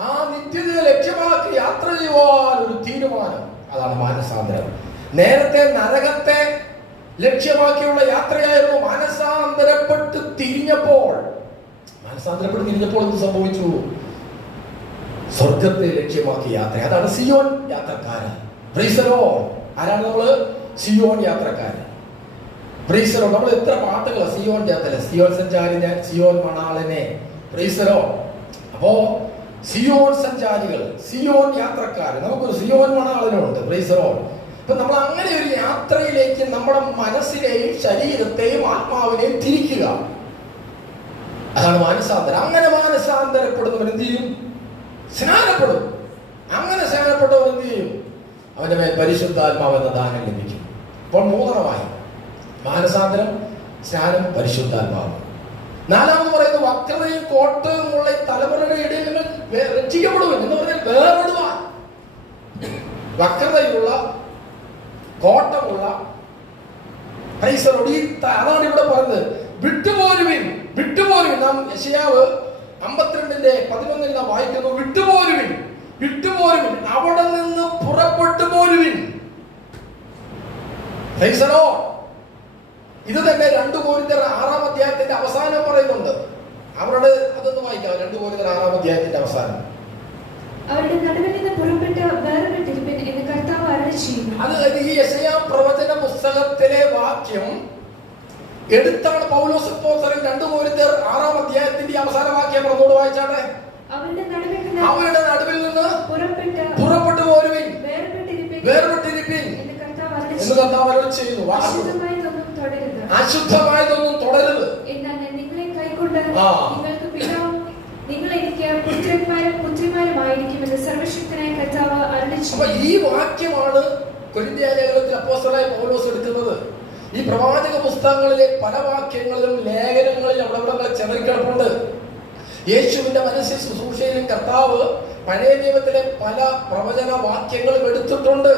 ആ നിത്യതയെ ലക്ഷ്യമാക്കി യാത്ര ചെയ്യുവാൻ ഒരു തീരുമാനം. അതാണ് മാനസാന്തരം. നേരത്തെ നരകത്തെ ലക്ഷ്യമാക്കിയുള്ള യാത്രയായിരുന്നു. മാനസാന്തരപ്പെട്ട് തിരിഞ്ഞപ്പോൾ എന്ത് സംഭവിച്ചു? സ്വർഗത്തെ ലക്ഷ്യമാക്കി യാത്ര. അതാണ് സിയോൻ യാത്രക്കാരൻ. പ്രൈസലോ, ആരാണ് നമ്മള്? സിയോൻ യാത്രക്കാരൻ. പ്രൈസലോ, നമ്മൾ എത്ര പാട്ടുകൾ സിയോൻ യാത്ര, സിയോൻ സഞ്ചാരിനെ, സിയോൻ മണാളനെ. പ്രൈസലോ, അപ്പോ സിയോൻ സഞ്ചാരികൾ, സിയോൻ യാത്രക്കാരൻ, നമുക്കൊരു സിയോൻ മണാളനുണ്ട്. പ്രൈസലോ. അപ്പൊ നമ്മൾ അങ്ങനെ ഒരു യാത്രയിലേക്ക് നമ്മുടെ മനസ്സിനെയും ശരീരത്തെയും ആത്മാവിനെയും തിരിക്കുക. അതാണ് മാനസാന്തരം. അങ്ങനെ മാനസാന്തരപ്പെടുന്നവൻ എന്ത് ചെയ്യും? സ്നാനപ്പെടും. അങ്ങനെ സ്നാനപ്പെട്ടവൻ എന്ത് ചെയ്യും? അവന്റെ മേൽ പരിശുദ്ധാത്മാവെന്ന ദാനം ലഭിക്കും. അപ്പോൾ മൂന്നെണ്ണമായി: മാനസാന്തരം, സ്നാനം, പരിശുദ്ധാത്മാവ്. നാലാമെന്ന് പറയുന്നത് വക്രതയും കോട്ടവുമുള്ള തലമുറയുടെ ഇടയിൽ നിങ്ങൾ രക്ഷിക്കപ്പെടും എന്ന് പറഞ്ഞാൽ വേർപെടുവാൻ. വക്രതയുള്ള, കോട്ടമുള്ള, അതാണ് ഇവിടെ പറഞ്ഞത്. വിട്ടുപോരുവിൻ. നാം യെശയ്യാവ് 52:11 നാം വായിക്കുന്നു, വിട്ടുപോരുവിൻ, അവിടെ നിന്ന് പുറപ്പെട്ടു പോരുവിൻ. ഇത് തന്നെ 2 കൊരിന്ത്യർ 6-ാം അധ്യായത്തിന്റെ അവസാനം പറയുന്നുണ്ട്. അവരുടെ അതൊന്ന് വായിക്കാം. 2 കൊരിന്ത്യർ 6-ാം അധ്യായത്തിന്റെ അവസാനം. അവരുടെ നടുവിൽ നിന്ന് പുറപ്പെട്ട് വേർപെട്ടിരിപ്പിൻ എന്ന് കർത്താവ് അരുളിച്ചെയ്യുന്നു. അത് ഈ യെശയ്യാ പ്രവചന പുസ്തകത്തിലെ വാക്യം എടുത്താണ് പൗലോസ് അപ്പോസ്തലൻ 2 കൊരിന്ത്യർ 6-ാം അധ്യായത്തിന്റെ അവസാന വാക്യം പറഞ്ഞോട് വായിച്ചാട്ടെ. അവരുടെ നടുവിൽ നിന്ന് പുറപ്പെട്ടു പോരുവിൻ, വേർപെട്ടിരിപ്പിൻ എന്ന് കർത്താവ് അരുളിച്ചെയ്യുന്നു. അശുദ്ധമായതൊന്നും തുടരുത്. എന്നാൽ നിങ്ങളെ കൈക്കൊണ്ട് നിങ്ങൾക്ക് പിതാവും നിങ്ങൾ എനിക്ക് പുത്രിമാരുമായിരിക്കുമെന്ന് സർവശക്തനായ കർത്താവ് അരുളിച്ചെയ്യുന്നു. ഈ വാക്യമാണ് കൊരിന്ത്യ ലേഖനത്തിൽ അപ്പോസ്തലനായ പൗലോസ് എടുക്കുന്നത്. ഈ പ്രവാചക പുസ്തകങ്ങളിലെ പല വാക്യങ്ങളിലും ലേഖനങ്ങളിലും അവിടെ ചെതറിക്കിടപ്പുണ്ട്. യേശുവിന്റെ മനസ്സിൽ ശുശ്രൂഷയിലും കർത്താവ് പഴയ നിയമത്തിലെ പല പ്രവചന വാക്യങ്ങളും എടുത്തിട്ടുണ്ട്.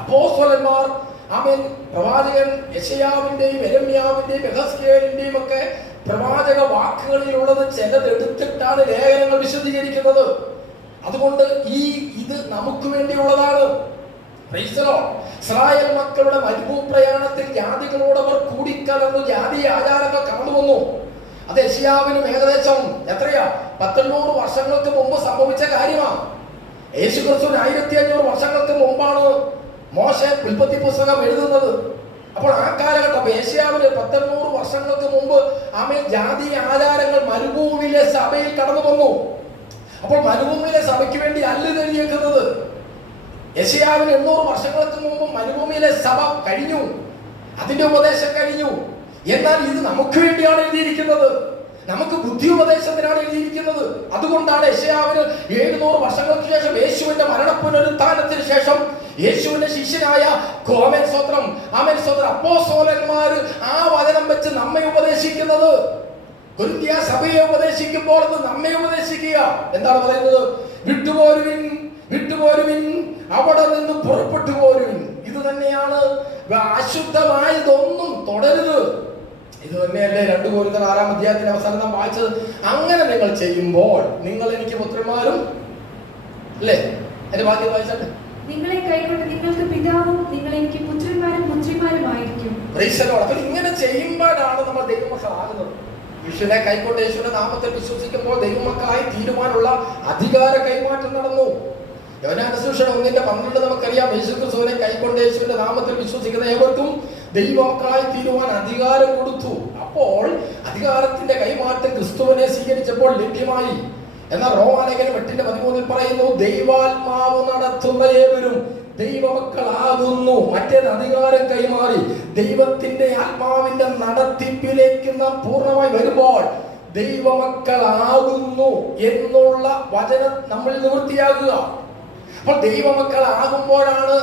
അപ്പോസ്തലന്മാർ, ആമേൻ, പ്രവാചകൻ യെശയ്യാവിന്റെയും യെരമ്യാവിന്റെയും യെഹെസ്കേലിന്റെയും ഒക്കെ പ്രവാചക വാക്കുകളിലുള്ളത് ചിലത് എടുത്തിട്ടാണ് ലേഖനങ്ങൾ വിശദീകരിക്കുന്നത്. അതുകൊണ്ട് ഇത് നമുക്ക് വേണ്ടിയുള്ളതാണ്. ഇസ്രായേൽ മക്കളുടെ മരുഭൂപ്രയാണത്തിൽ ജാതികളോടവർ കൂടിക്കലർന്ന് ജാതീയ ആചാരങ്ങൾ കടന്നു വന്നു. അത് യെശയ്യാവിനും ഏകദേശം എത്രയാ 1800 വർഷങ്ങൾക്ക് മുമ്പ് സംഭവിച്ച കാര്യമാണ്. യേശുക്രിസ്തുവിന് 1500 വർഷങ്ങൾക്ക് മുമ്പാണ് മോശെ ഉൽപ്പത്തി പുസ്തകം എഴുതുന്നത്. അപ്പോൾ ആ കാലഘട്ടം യേശയ്യാവിന് 1800 വർഷങ്ങൾക്ക് മുമ്പ് ജാതീയ ആചാരങ്ങൾ മരുഭൂമിയിലെ സഭയിൽ കടന്നു വന്നു. അപ്പോൾ മരുഭൂമിയിലെ സഭയ്ക്ക് വേണ്ടി അല്ല എഴുതിയേക്കുന്നത്. യെശയ്യാവിന് 800 വർഷങ്ങൾക്ക് മുമ്പ് മരുഭൂമിയിലെ സഭ കഴിഞ്ഞു, അതിന്റെ ഉപദേശം കഴിഞ്ഞു. എന്നാൽ ഇത് നമുക്ക് വേണ്ടിയാണ് എഴുതിയിരിക്കുന്നത്, നമുക്ക് ബുദ്ധി ഉപദേശത്തിനാണ് എഴുതിയിരിക്കുന്നത്. അതുകൊണ്ടാണ് യെശയ്യാവിന് 700 വർഷങ്ങൾക്ക് ശേഷം, യേശുവിന്റെ മരണപുനരുത്ഥാനത്തിന് ശേഷം, യേശുവിന്റെ ശിഷ്യനായ അപ്പോസ്തലന്മാര് ആ വചനം വെച്ച് നമ്മെ ഉപദേശിക്കുന്നത്. കൊരിന്ത്യ സഭയെ ഉപദേശിക്കുമ്പോൾ അത് നമ്മെ ഉപദേശിക്കുക. എന്താണ് പറയുന്നത്? വിട്ടുപോരുവിൻ, അവിടെ നിന്ന് പുറപ്പെട്ടു പോരുവിൻ. ഇത് തന്നെയാണ്. അശുദ്ധമായതൊന്നും തുടരുത്. ഇത് തന്നെയല്ലേ 2 കൊരിന്ത്യർ 6-ാം അധ്യായത്തിന്റെ അവസാനം നാം വായിച്ചത്. അങ്ങനെ നിങ്ങൾ ചെയ്യുമ്പോൾ നിങ്ങൾ എനിക്ക് പുത്രന്മാരും, അല്ലേ? എന്റെ വാക്യം വായിച്ചാട്ടെ. നിങ്ങളെ കൈക്കൊണ്ട് നിങ്ങൾക്ക് പിതാവും നിങ്ങൾ എനിക്ക് പുത്രന്മാരും പുത്രിമാരുമായിരിക്കും. അപ്പോൾ ഇങ്ങനെ ചെയ്യുമ്പോഴാണ് നമ്മൾ ദൈവമക്കളാകുന്നത്. യേശുവിനെ കൈക്കൊണ്ട് യേശുവിന്റെ നാമത്തിൽ വിശ്വസിക്കുമ്പോൾ ദൈവമക്കളായി തീരുമാനമുള്ള അധികാര കൈമാറ്റം നടന്നു. യോഹന്നാന്റെ സുവിശേഷം 1:12 നമുക്കറിയാം. യേശുക്രിസ്തുവിനെ കൈക്കൊണ്ട് യേശുവിന്റെ നാമത്തിൽ വിശ്വസിക്കുന്ന ഏവർക്കും ദൈവമക്കളായി തീരുവാൻ അധികാരം കൊടുത്തു. അപ്പോൾ അധികാരത്തിന്റെ കൈമാറ്റം ക്രിസ്തുവിനെ സ്വീകരിച്ചപ്പോൾ ലഭ്യമായി. എന്നാൽ റോമാലേഖനം 8:13 പറയുന്നു, ദൈവാത്മാവ് നടത്തുന്ന ഏവരും ദൈവമക്കളാകുന്നു. മറ്റേത് അധികാരം കൈമാറി ദൈവത്തിന്റെ ആത്മാവിന്റെ നടത്തിപ്പിലേക്ക് നാം പൂർണ്ണമായി വരുമ്പോൾ ദൈവമക്കളാകുന്നു എന്നുള്ള വചനം നമ്മൾ നിവൃത്തിയാകുക. അപ്പോൾ ദൈവമക്കളാകുമ്പോഴാണ്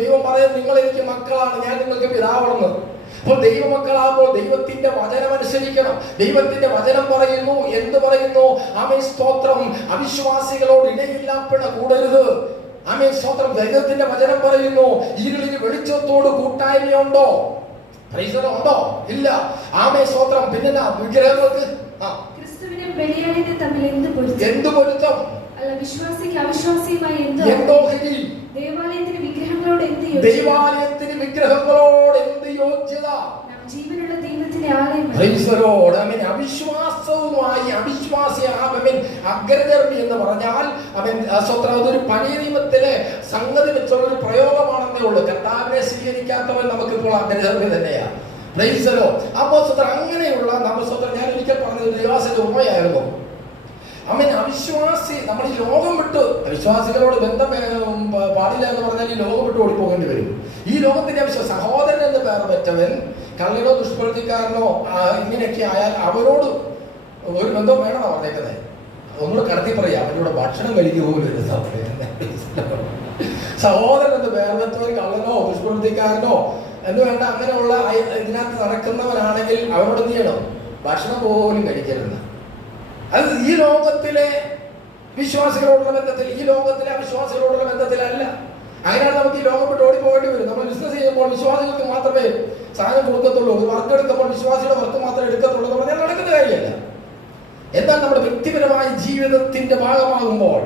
ദൈവം പറയുന്നത്, നിങ്ങൾ എനിക്ക് മക്കളാണ്, ഞാൻ നിങ്ങൾക്ക് പിതാവാണെന്ന്. അപ്പോൾ ദൈവമക്കളാകുമ്പോൾ ദൈവത്തിന്റെ വചനം അനുസരിക്കണം. ദൈവത്തിന്റെ വചനം പറയുന്നു, എന്ത് പറയുന്നു? സ്തോത്രം, അവിശ്വാസികളോട് ഇടയില്ലാപ്പിണ കൂടരുത്. സ്തോത്രം. ദൈവത്തിന്റെ വചനം പറയുന്നു, ഇരുളിന് വെളിച്ചത്തോട് കൂട്ടായ്മയുണ്ടോ? ഉണ്ടോ? ഇല്ല. സ്തോത്രം. പിന്നെ വിഗ്രഹങ്ങൾക്ക് എന്ത് പൊരുത്തം? വിശ്വാസിക്ക് അവിശ്വാസിയുമായി എന്തോ ഹരി. ദേവാലയത്തിന് വിഗ്രഹങ്ങളോട് എന്ത് യോഗ്യത? ജീവനുള്ള ദൈവത്തിന്റെ ആലയം. അവിശ്വാസവുമായി അഗ്രഗർഭി എന്ന് പറഞ്ഞാൽ അതൊരു പഴയ നിയമത്തിലെ സംഗതി വെച്ചുള്ള ഒരു പ്രയോഗമാണെന്നേ ഉള്ളൂ. കർത്താവിനെ സ്വീകരിക്കാത്തവൻ നമുക്കിപ്പോൾ അഗ്രഗർഭി തന്നെയാണ്. അപ്പോ അങ്ങനെയുള്ള ഞാൻ ഒരിക്കൽ പറഞ്ഞത് ദൈവാസന്റെ ഉമ്മയായിരുന്നു. അവിശ്വാസി, നമ്മൾ ഈ ലോകം വിട്ട് വിശ്വാസികളോട് ബന്ധം പാടില്ല എന്ന് പറഞ്ഞാൽ ഈ ലോകം വിട്ട് ഓടിപ്പോകേണ്ടി വരും. ഈ ലോകത്തിന്റെ സഹോദരൻ എന്ന് പേർ പറ്റവൻ കള്ളനോ ദുഷ്പ്രവൃത്തിക്കാരനോ ഇങ്ങനെയൊക്കെ ആയാൽ അവരോട് ഒരു ബന്ധം വേണമെന്നാണ് പറഞ്ഞേക്കുന്നത്. ഒന്നുകൂടെ കടത്തി പറയാം, അവരോട് ഭക്ഷണം കഴിക്കുക പോലും ഒരു സഹോദരൻ എന്ന് പേർ പറ്റവൻ കള്ളനോ ദുഷ്പ്രവൃത്തിക്കാരനോ എന്ന് വേണ്ട അങ്ങനെയുള്ള ഇതിനകത്ത് നടക്കുന്നവനാണെങ്കിൽ അവരോട് എന്ത് ചെയ്യണം? ഭക്ഷണം പോലും കഴിക്കരുത്. അത് ഈ ലോകത്തിലെ വിശ്വാസികളോടുള്ള ബന്ധത്തിൽ, ഈ ലോകത്തിലെ അവിശ്വാസികളോടുള്ള ബന്ധത്തിലല്ല. അങ്ങനെയാണ് നമുക്ക് ഈ ലോകം വിട്ട് ഓടിപ്പോകേണ്ടി വരും. നമ്മൾ ബിസിനസ് ചെയ്യുമ്പോൾ വിശ്വാസികൾക്ക് മാത്രമേ സാധനം കൊടുക്കത്തുള്ളൂ, ഒരു വർക്ക് എടുക്കുമ്പോൾ വിശ്വാസിയുടെ വർക്ക് മാത്രമേ എടുക്കത്തുള്ളൂ എന്ന് പറഞ്ഞാൽ നടക്കുന്ന കാര്യമല്ല. എന്നാൽ നമ്മുടെ വ്യക്തിപരമായ ജീവിതത്തിന്റെ ഭാഗമാകുമ്പോൾ,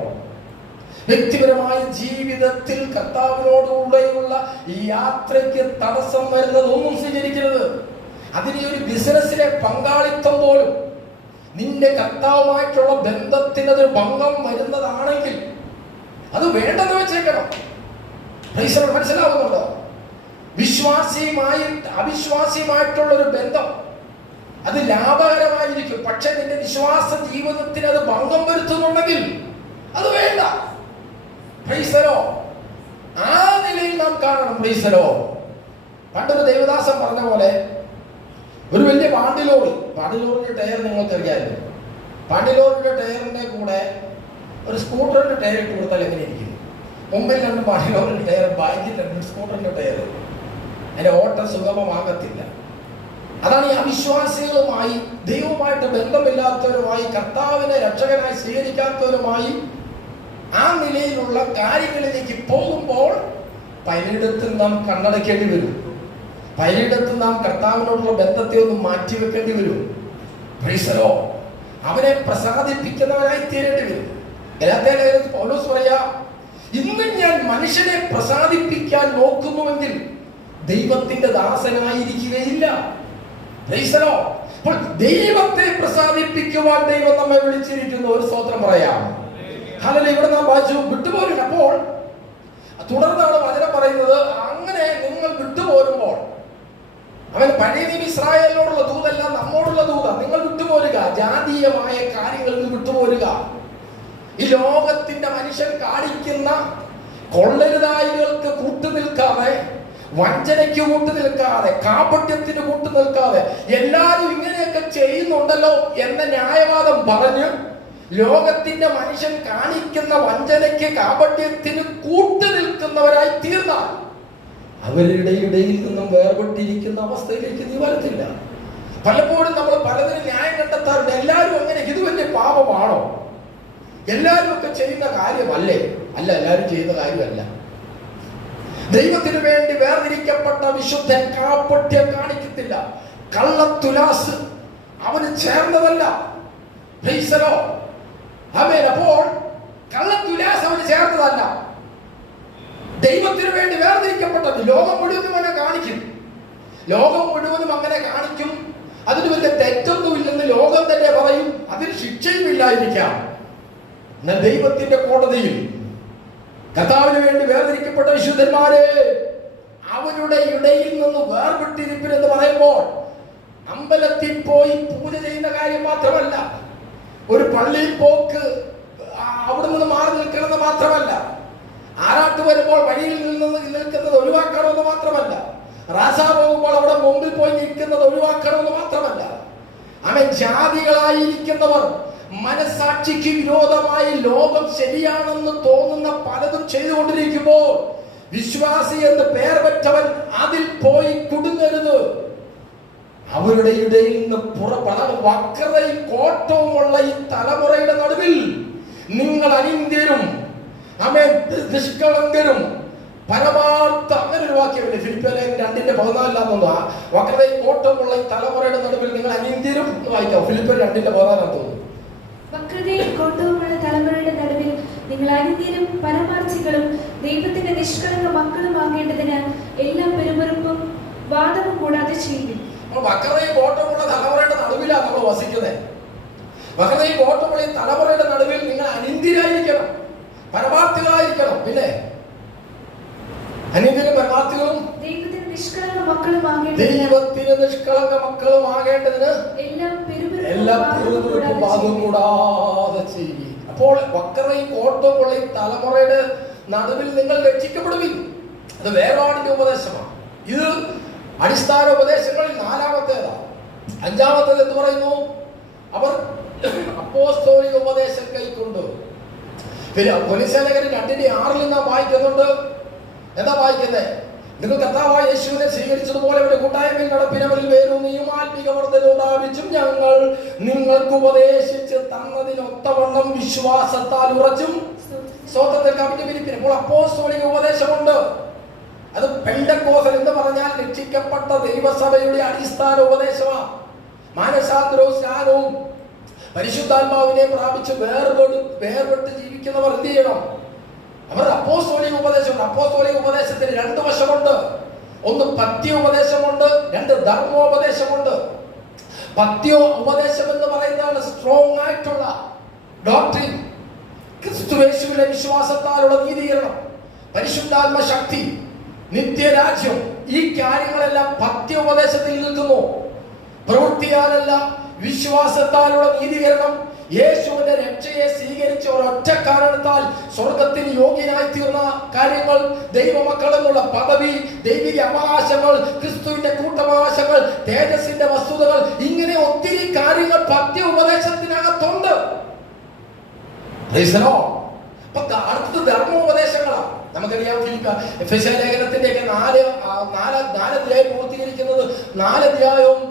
വ്യക്തിപരമായ ജീവിതത്തിൽ കർത്താവിനോടുള്ള ഈ യാത്രയ്ക്ക് തടസ്സം വരുന്നതൊന്നും സ്വീകരിക്കരുത്. അതിന് ഒരു ബിസിനസ്സിലെ പങ്കാളിത്തം പോലും നിന്റെ കർത്താവുമായിട്ടുള്ള ബന്ധത്തിനത് ഭംഗം വരുന്നതാണെങ്കിൽ അത് വേണ്ടെന്ന് വെച്ചേക്കണം. മനസ്സിലാവുന്നുണ്ടോ? അവിശ്വാസിയുമായിട്ടുള്ള ഒരു ബന്ധം അത് ലാഭകരമായിരിക്കും. പക്ഷെ നിന്റെ വിശ്വാസ ജീവിതത്തിന് അത് ഭംഗം വരുത്തുന്നുണ്ടെങ്കിൽ അത് വേണ്ട. ആ നിലയിൽ നാം കാണണം. പണ്ടൊരു ദേവദാസൻ പറഞ്ഞ പോലെ, ഒരു വലിയ പാണ്ടിലോറിന്റെ ടയർ നിങ്ങൾക്കറിയാമല്ലോ. പാണ്ടിലോറിന്റെ ടയറിന്റെ കൂടെ ഒരു സ്കൂട്ടറിന്റെ ടയർ ഇട്ട് കൊടുത്താൽ എങ്ങനെ ഇരിക്കും? മുമ്പിൽ 2 പാണ്ടിലോറിന്റെ ടയർ, ബാക്കിൽ 2 സ്കൂട്ടറിന്റെ ടയർ. അതിന്റെ ഓട്ടം സുഗമമാകത്തില്ല. അതാണ് ഈ അവിശ്വാസികളുമായി, ദൈവവുമായിട്ട് ബന്ധമില്ലാത്തവരുമായി, കർത്താവിനെ രക്ഷകനായി സ്വീകരിക്കാത്തവരുമായി ആ നിലയിലുള്ള കാര്യങ്ങളിലേക്ക് പോകുമ്പോൾ പലയിടത്തും നാം കണ്ണടയ്ക്കേണ്ടി വരും. പലയിടത്തും നാം കർത്താവിനോടുള്ള ബന്ധത്തെ ഒന്ന് മാറ്റിവെക്കേണ്ടി വരും. അവനെ പ്രസാദിപ്പിക്കുന്നവരായി തീരേണ്ടി വരും. പൗലോസ് പറയാ, ഇന്ന് ഞാൻ മനുഷ്യനെ പ്രസാദിപ്പിക്കാൻ നോക്കുന്നുവെങ്കിൽ ദൈവത്തിന്റെ ദാസനായിരിക്കുകയില്ല. അപ്പോൾ ദൈവത്തെ പ്രസാദിപ്പിക്കുവാൻ ദൈവം നമ്മെ വിളിച്ചിരിക്കുന്നു. ഒരു സ്തോത്രം പറയാം. ഹല്ലേലൂയ. ഇവിടെ നാം വായിച്ചു വിട്ടുപോരും. അപ്പോൾ തുടർന്നാണ് വചനം പറയുന്നത്, അങ്ങനെ നിങ്ങൾ വിട്ടുപോരുമ്പോൾ, അവൻ പഴയ നിയമ ഇസ്രായേലിനോടുള്ള ദൂതല്ല, നമ്മോടുള്ള ദൂത. നിങ്ങൾ വിട്ടുപോരുക, ജാതീയമായ കാര്യങ്ങളിൽ നിന്ന് വിട്ടുപോരുക. ഈ ലോകത്തിന്റെ മനുഷ്യൻ കാണിക്കുന്ന കൊള്ളരുതായികൾക്ക് കൂട്ടുനിൽക്കാതെ, വഞ്ചനയ്ക്ക് കൂട്ടുനിൽക്കാതെ, കാപട്യത്തിന് കൂട്ടുനിൽക്കാതെ, എല്ലാവരും ഇങ്ങനെയൊക്കെ ചെയ്യുന്നുണ്ടല്ലോ എന്ന ന്യായവാദം പറഞ്ഞ് ലോകത്തിന്റെ മനുഷ്യൻ കാണിക്കുന്ന വഞ്ചനയ്ക്ക്, കാപട്യത്തിന് കൂട്ടുനിൽക്കുന്നവരായി തീർന്നാൽ അവരുടെ ഇടയിൽ നിന്നും വേർപെട്ടിരിക്കുന്ന അവസ്ഥയിലേക്ക് നീ വരത്തില്ല. പലപ്പോഴും നമ്മൾ പലതിനും ന്യായം കണ്ടെത്താറുണ്ട്. എല്ലാവരും അങ്ങനെ, ഇത് വലിയ പാപമാണോ? എല്ലാവരും ഒക്കെ ചെയ്യുന്ന കാര്യമല്ലേ? അല്ല, എല്ലാവരും ചെയ്യുന്ന കാര്യമല്ല. ദൈവത്തിന് വേണ്ടി വേർതിരിക്കപ്പെട്ട വിശുദ്ധൻ കാപട്യം കാണിക്കത്തില്ല. കള്ളത്തുലാസ് അവന് ചേർന്നതല്ല. അപ്പോൾ കള്ളത്തുലാസ് അവന് ചേർന്നതല്ല. ദൈവത്തിന് വേണ്ടി വേർതിരിക്കപ്പെട്ടത് ലോകം മുഴുവനും അങ്ങനെ കാണിക്കും. ലോകം മുഴുവനും അങ്ങനെ കാണിക്കും. അതിന് വലിയ തെറ്റൊന്നുമില്ലെന്ന് ലോകം തന്നെ പറയും. അതിന് ശിക്ഷയും ഇല്ലായിരിക്കാം. എന്നാൽ ദൈവത്തിന്റെ കോടതിയിൽ കർത്താവിന് വേണ്ടി വേർതിരിക്കപ്പെട്ട വിശുദ്ധന്മാരെ അവരുടെ ഇടയിൽ നിന്ന് വേർപെട്ടിരിപ്പിൻ എന്ന് പറയുമ്പോൾ അമ്പലത്തിൽ പോയി പൂജ ചെയ്യുന്ന കാര്യം മാത്രമല്ല, ഒരു പള്ളിയിൽ പോക്ക് അവിടെ നിന്ന് മാറി നിൽക്കണമെന്ന് മാത്രമല്ല, ആറാട്ട് വരുമ്പോൾ വഴിയിൽ നിൽക്കുന്നത് ഒഴിവാക്കണമെന്ന് മാത്രമല്ല, റാസ പോകുമ്പോൾ അവിടെ മുമ്പിൽ പോയി നിൽക്കുന്നത് ഒഴിവാക്കണമെന്ന് മാത്രമല്ല, അവൻ ജാതികളായിരിക്കുന്നവർ മനസാക്ഷിക്ക് വിരോധമായി ലോകം ശരിയാണെന്ന് തോന്നുന്ന പലതും ചെയ്തുകൊണ്ടിരിക്കുമ്പോൾ വിശ്വാസി എന്ന് പേർ പറ്റവൻ അതിൽ പോയി കുടുങ്ങരുത്. അവരുടെ ഇടയിൽ നിന്ന് വക്രതയും കോട്ടവുമുള്ള ഈ തലമുറയുടെ നടുവിൽ നിങ്ങൾ അനിന്ദ്യരും നിഷ്കളങ്കരും പരമാർത്ഥ, അങ്ങനെ ഒരു വാക്യമില്ലേ ഫിലിപ്പിയർ 2:14 വക്രതയും കോട്ടവുമുള്ള ഈ തലമുറയുടെ നടുവിൽ നിങ്ങൾ അനിന്ദ്യരും വായിക്കാം. ഫിലിപ്പിയർ 2:14 തോന്നുന്നു. വക്രതയും കോട്ടവുമുള്ള തലമുറയുടെ നടുവിൽ നിങ്ങൾ അനിന്ദ്യരും പരമാർത്ഥികളും ദൈവത്തിന്റെ നിഷ്കളങ്ക മക്കളും ആകേണ്ടതിന് എല്ലാം പെരുമറുപ്പും വാദവും കൂടാതെ ചെയ്യും. വക്രതയും കോട്ടമുള്ള തലമുറയുടെ നടുവിലാണ് നമ്മൾ വസിക്കുന്നത്. വക്രതയും കോട്ടമുള്ള തലമുറയുടെ നടുവിൽ നിങ്ങൾ അനിന്ദ്യരായിരിക്കണം, പരമാർത്ഥികളായിരിക്കണം. പിന്നെ അനിന്ദ്യരും പരമാർത്ഥികളും ദൈവത്തിന് നിഷ്കളങ്ക മക്കളും ആകേണ്ടതിന് എല്ലാം പെരുമറുപ്പും വാദവും കൂടാതെ ചെയ്യും. അപ്പോൾ വക്രതയും കോട്ടമുള്ള തലമുറയുടെ നടുവിൽ നിങ്ങൾ രക്ഷിക്കപ്പെടുവിൻ. അത് വേർപാടിന്റെ ഉപദേശമാണ്. ഇത് അടിസ്ഥാന ഉപദേശങ്ങളിൽ 4-ാമത്തേതാണ്. 5-ാമത്തേത് എന്ന് പറയുന്നു, അവർ അപ്പോസ്തോലിക ഉപദേശം കൈക്കൊണ്ടു. പിന്നെ കൊരിന്ത്യർ 2:6 നാം വായിക്കുന്നുണ്ട്. എന്താ വായിക്കുന്നത്? നിങ്ങൾ കർത്താവായ യേശുവിനെ സ്വീകരിച്ചതുപോലെ അവരുടെ കൂട്ടായ്മയിൽ നടപ്പിനവരിൽ വേരൂന്നിയും ആത്മീക വർദ്ധനവും പ്രാപിച്ചും ഞങ്ങൾ നിങ്ങൾക്ക് ഉപദേശിച്ച് തന്നതിനൊത്തവണ്ണം വിശ്വാസത്താൽ ഉറച്ചും സ്വതന്ത്രത്തിൽ കവിഞ്ഞു. അപ്പോൾ അപ്പോസ്തോലിക ഉപദേശമുണ്ട്. അത് പെന്തക്കോസ്തൽ എന്ന് പറഞ്ഞാൽ രക്ഷിക്കപ്പെട്ട ദൈവസഭയുടെ അടിസ്ഥാന ഉപദേശമാണ്. മാനസാന്തരവും സ്നാനവും പരിശുദ്ധാത്മാവിനെ പ്രാപിച്ച് വേർപെട്ട് ജീവിക്കുന്നവർ എന്ത് ചെയ്യണം? അവർ അപ്പോസ്തോലിക ഉപദേശമുണ്ട്. അപ്പോസ്തോലിക ഉപദേശത്തിന് 2 വശമുണ്ട്. ഒന്ന് പത്യ ഉപദേശമുണ്ട്, 2 ധർമ്മോപദേശമുണ്ട്. പത്യ ഉപദേശം എന്ന് പറയുന്നതാണ് സ്ട്രോങ് ആയിട്ടുള്ള ഡോക്ട്രിൻ, ക്രിസ്തുയേശുവിലെ വിശ്വാസത്താലുള്ള നീതീകരണം, പരിശുദ്ധാത്മ ശക്തി, നിത്യരാജ്യം. ഈ കാര്യങ്ങളെല്ലാം പത്യോപദേശത്തിൽ നിൽക്കുന്നു. പ്രവൃത്തിയാലല്ല, വിശ്വാസത്താലുള്ള നീതീകരണം, യേശുവിന്റെ രക്ഷയെ സ്വീകരിച്ച ഒരൊറ്റ കാരണത്താൽ സ്വർഗത്തിന് യോഗ്യനായി തീർന്ന കാര്യങ്ങൾ, ദൈവമക്കൾ എന്നുള്ള പദവി, ദൈവിക അവകാശങ്ങൾ, ക്രിസ്തുവിന്റെ കൂട്ടവകാശങ്ങൾ, തേജസ്സിന്റെ വസ്തുതകൾ, ഇങ്ങനെ ഒത്തിരി കാര്യങ്ങൾ പത്യ ഉപദേശത്തിനകത്തുണ്ട്. അടുത്തത് ധർമ്മോപദേശങ്ങളാണ്. നമുക്കറിയാം എഫെസ്യ ലേഖനത്തിന്റെ 4 അധ്യായം പൂർത്തീകരിക്കുന്നത് 4 അധ്യായവും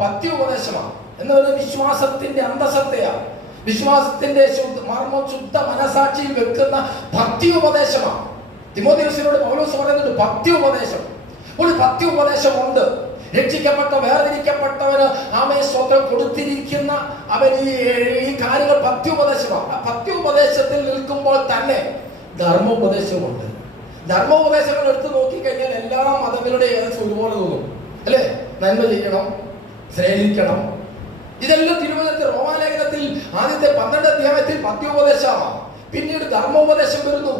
പത്യോപദേശമാണ്. എന്നൊരു വിശ്വാസത്തിന്റെ അന്തസത്തയാണ്, വിശ്വാസത്തിന്റെ മർമ്മം ശുദ്ധ മനസാക്ഷിയിൽ വെക്കുന്ന ഭക്തിയോപദേശമാണ്. തിമോഥെയോസിനോട് പൗലോസ് പറയുന്നുണ്ട് ഭക്തിയോപദേശം. ഒരു ഭക്തിയോപദേശമുണ്ട്. രക്ഷിക്കപ്പെട്ട വേർതിരിക്കപ്പെട്ടവന് ആമേ സ്വന്തം കൊടുത്തിരിക്കുന്ന അവൻ ഈ കാര്യങ്ങൾ പത്യോപദേശമാണ്. ആ പത്യോപദേശത്തിൽ നിൽക്കുമ്പോൾ തന്നെ ധർമ്മോപദേശമുണ്ട്. ധർമ്മോപദേശങ്ങൾ എടുത്തു നോക്കിക്കഴിഞ്ഞാൽ എല്ലാ മതങ്ങളുടെ ഏകദേശം ഒരുപോലെ തോന്നും അല്ലേ? നന്മ ചെയ്യണം, സ്നേഹിക്കണം, ഇതെല്ലാം തിരുവനന്തപുരത്ത് റോമാലേഖനത്തിൽ ആദ്യത്തെ 12 അധ്യായത്തിൽ പത്യോപദേശമാണ്. പിന്നീട് ധർമ്മോപദേശം വരുന്നു.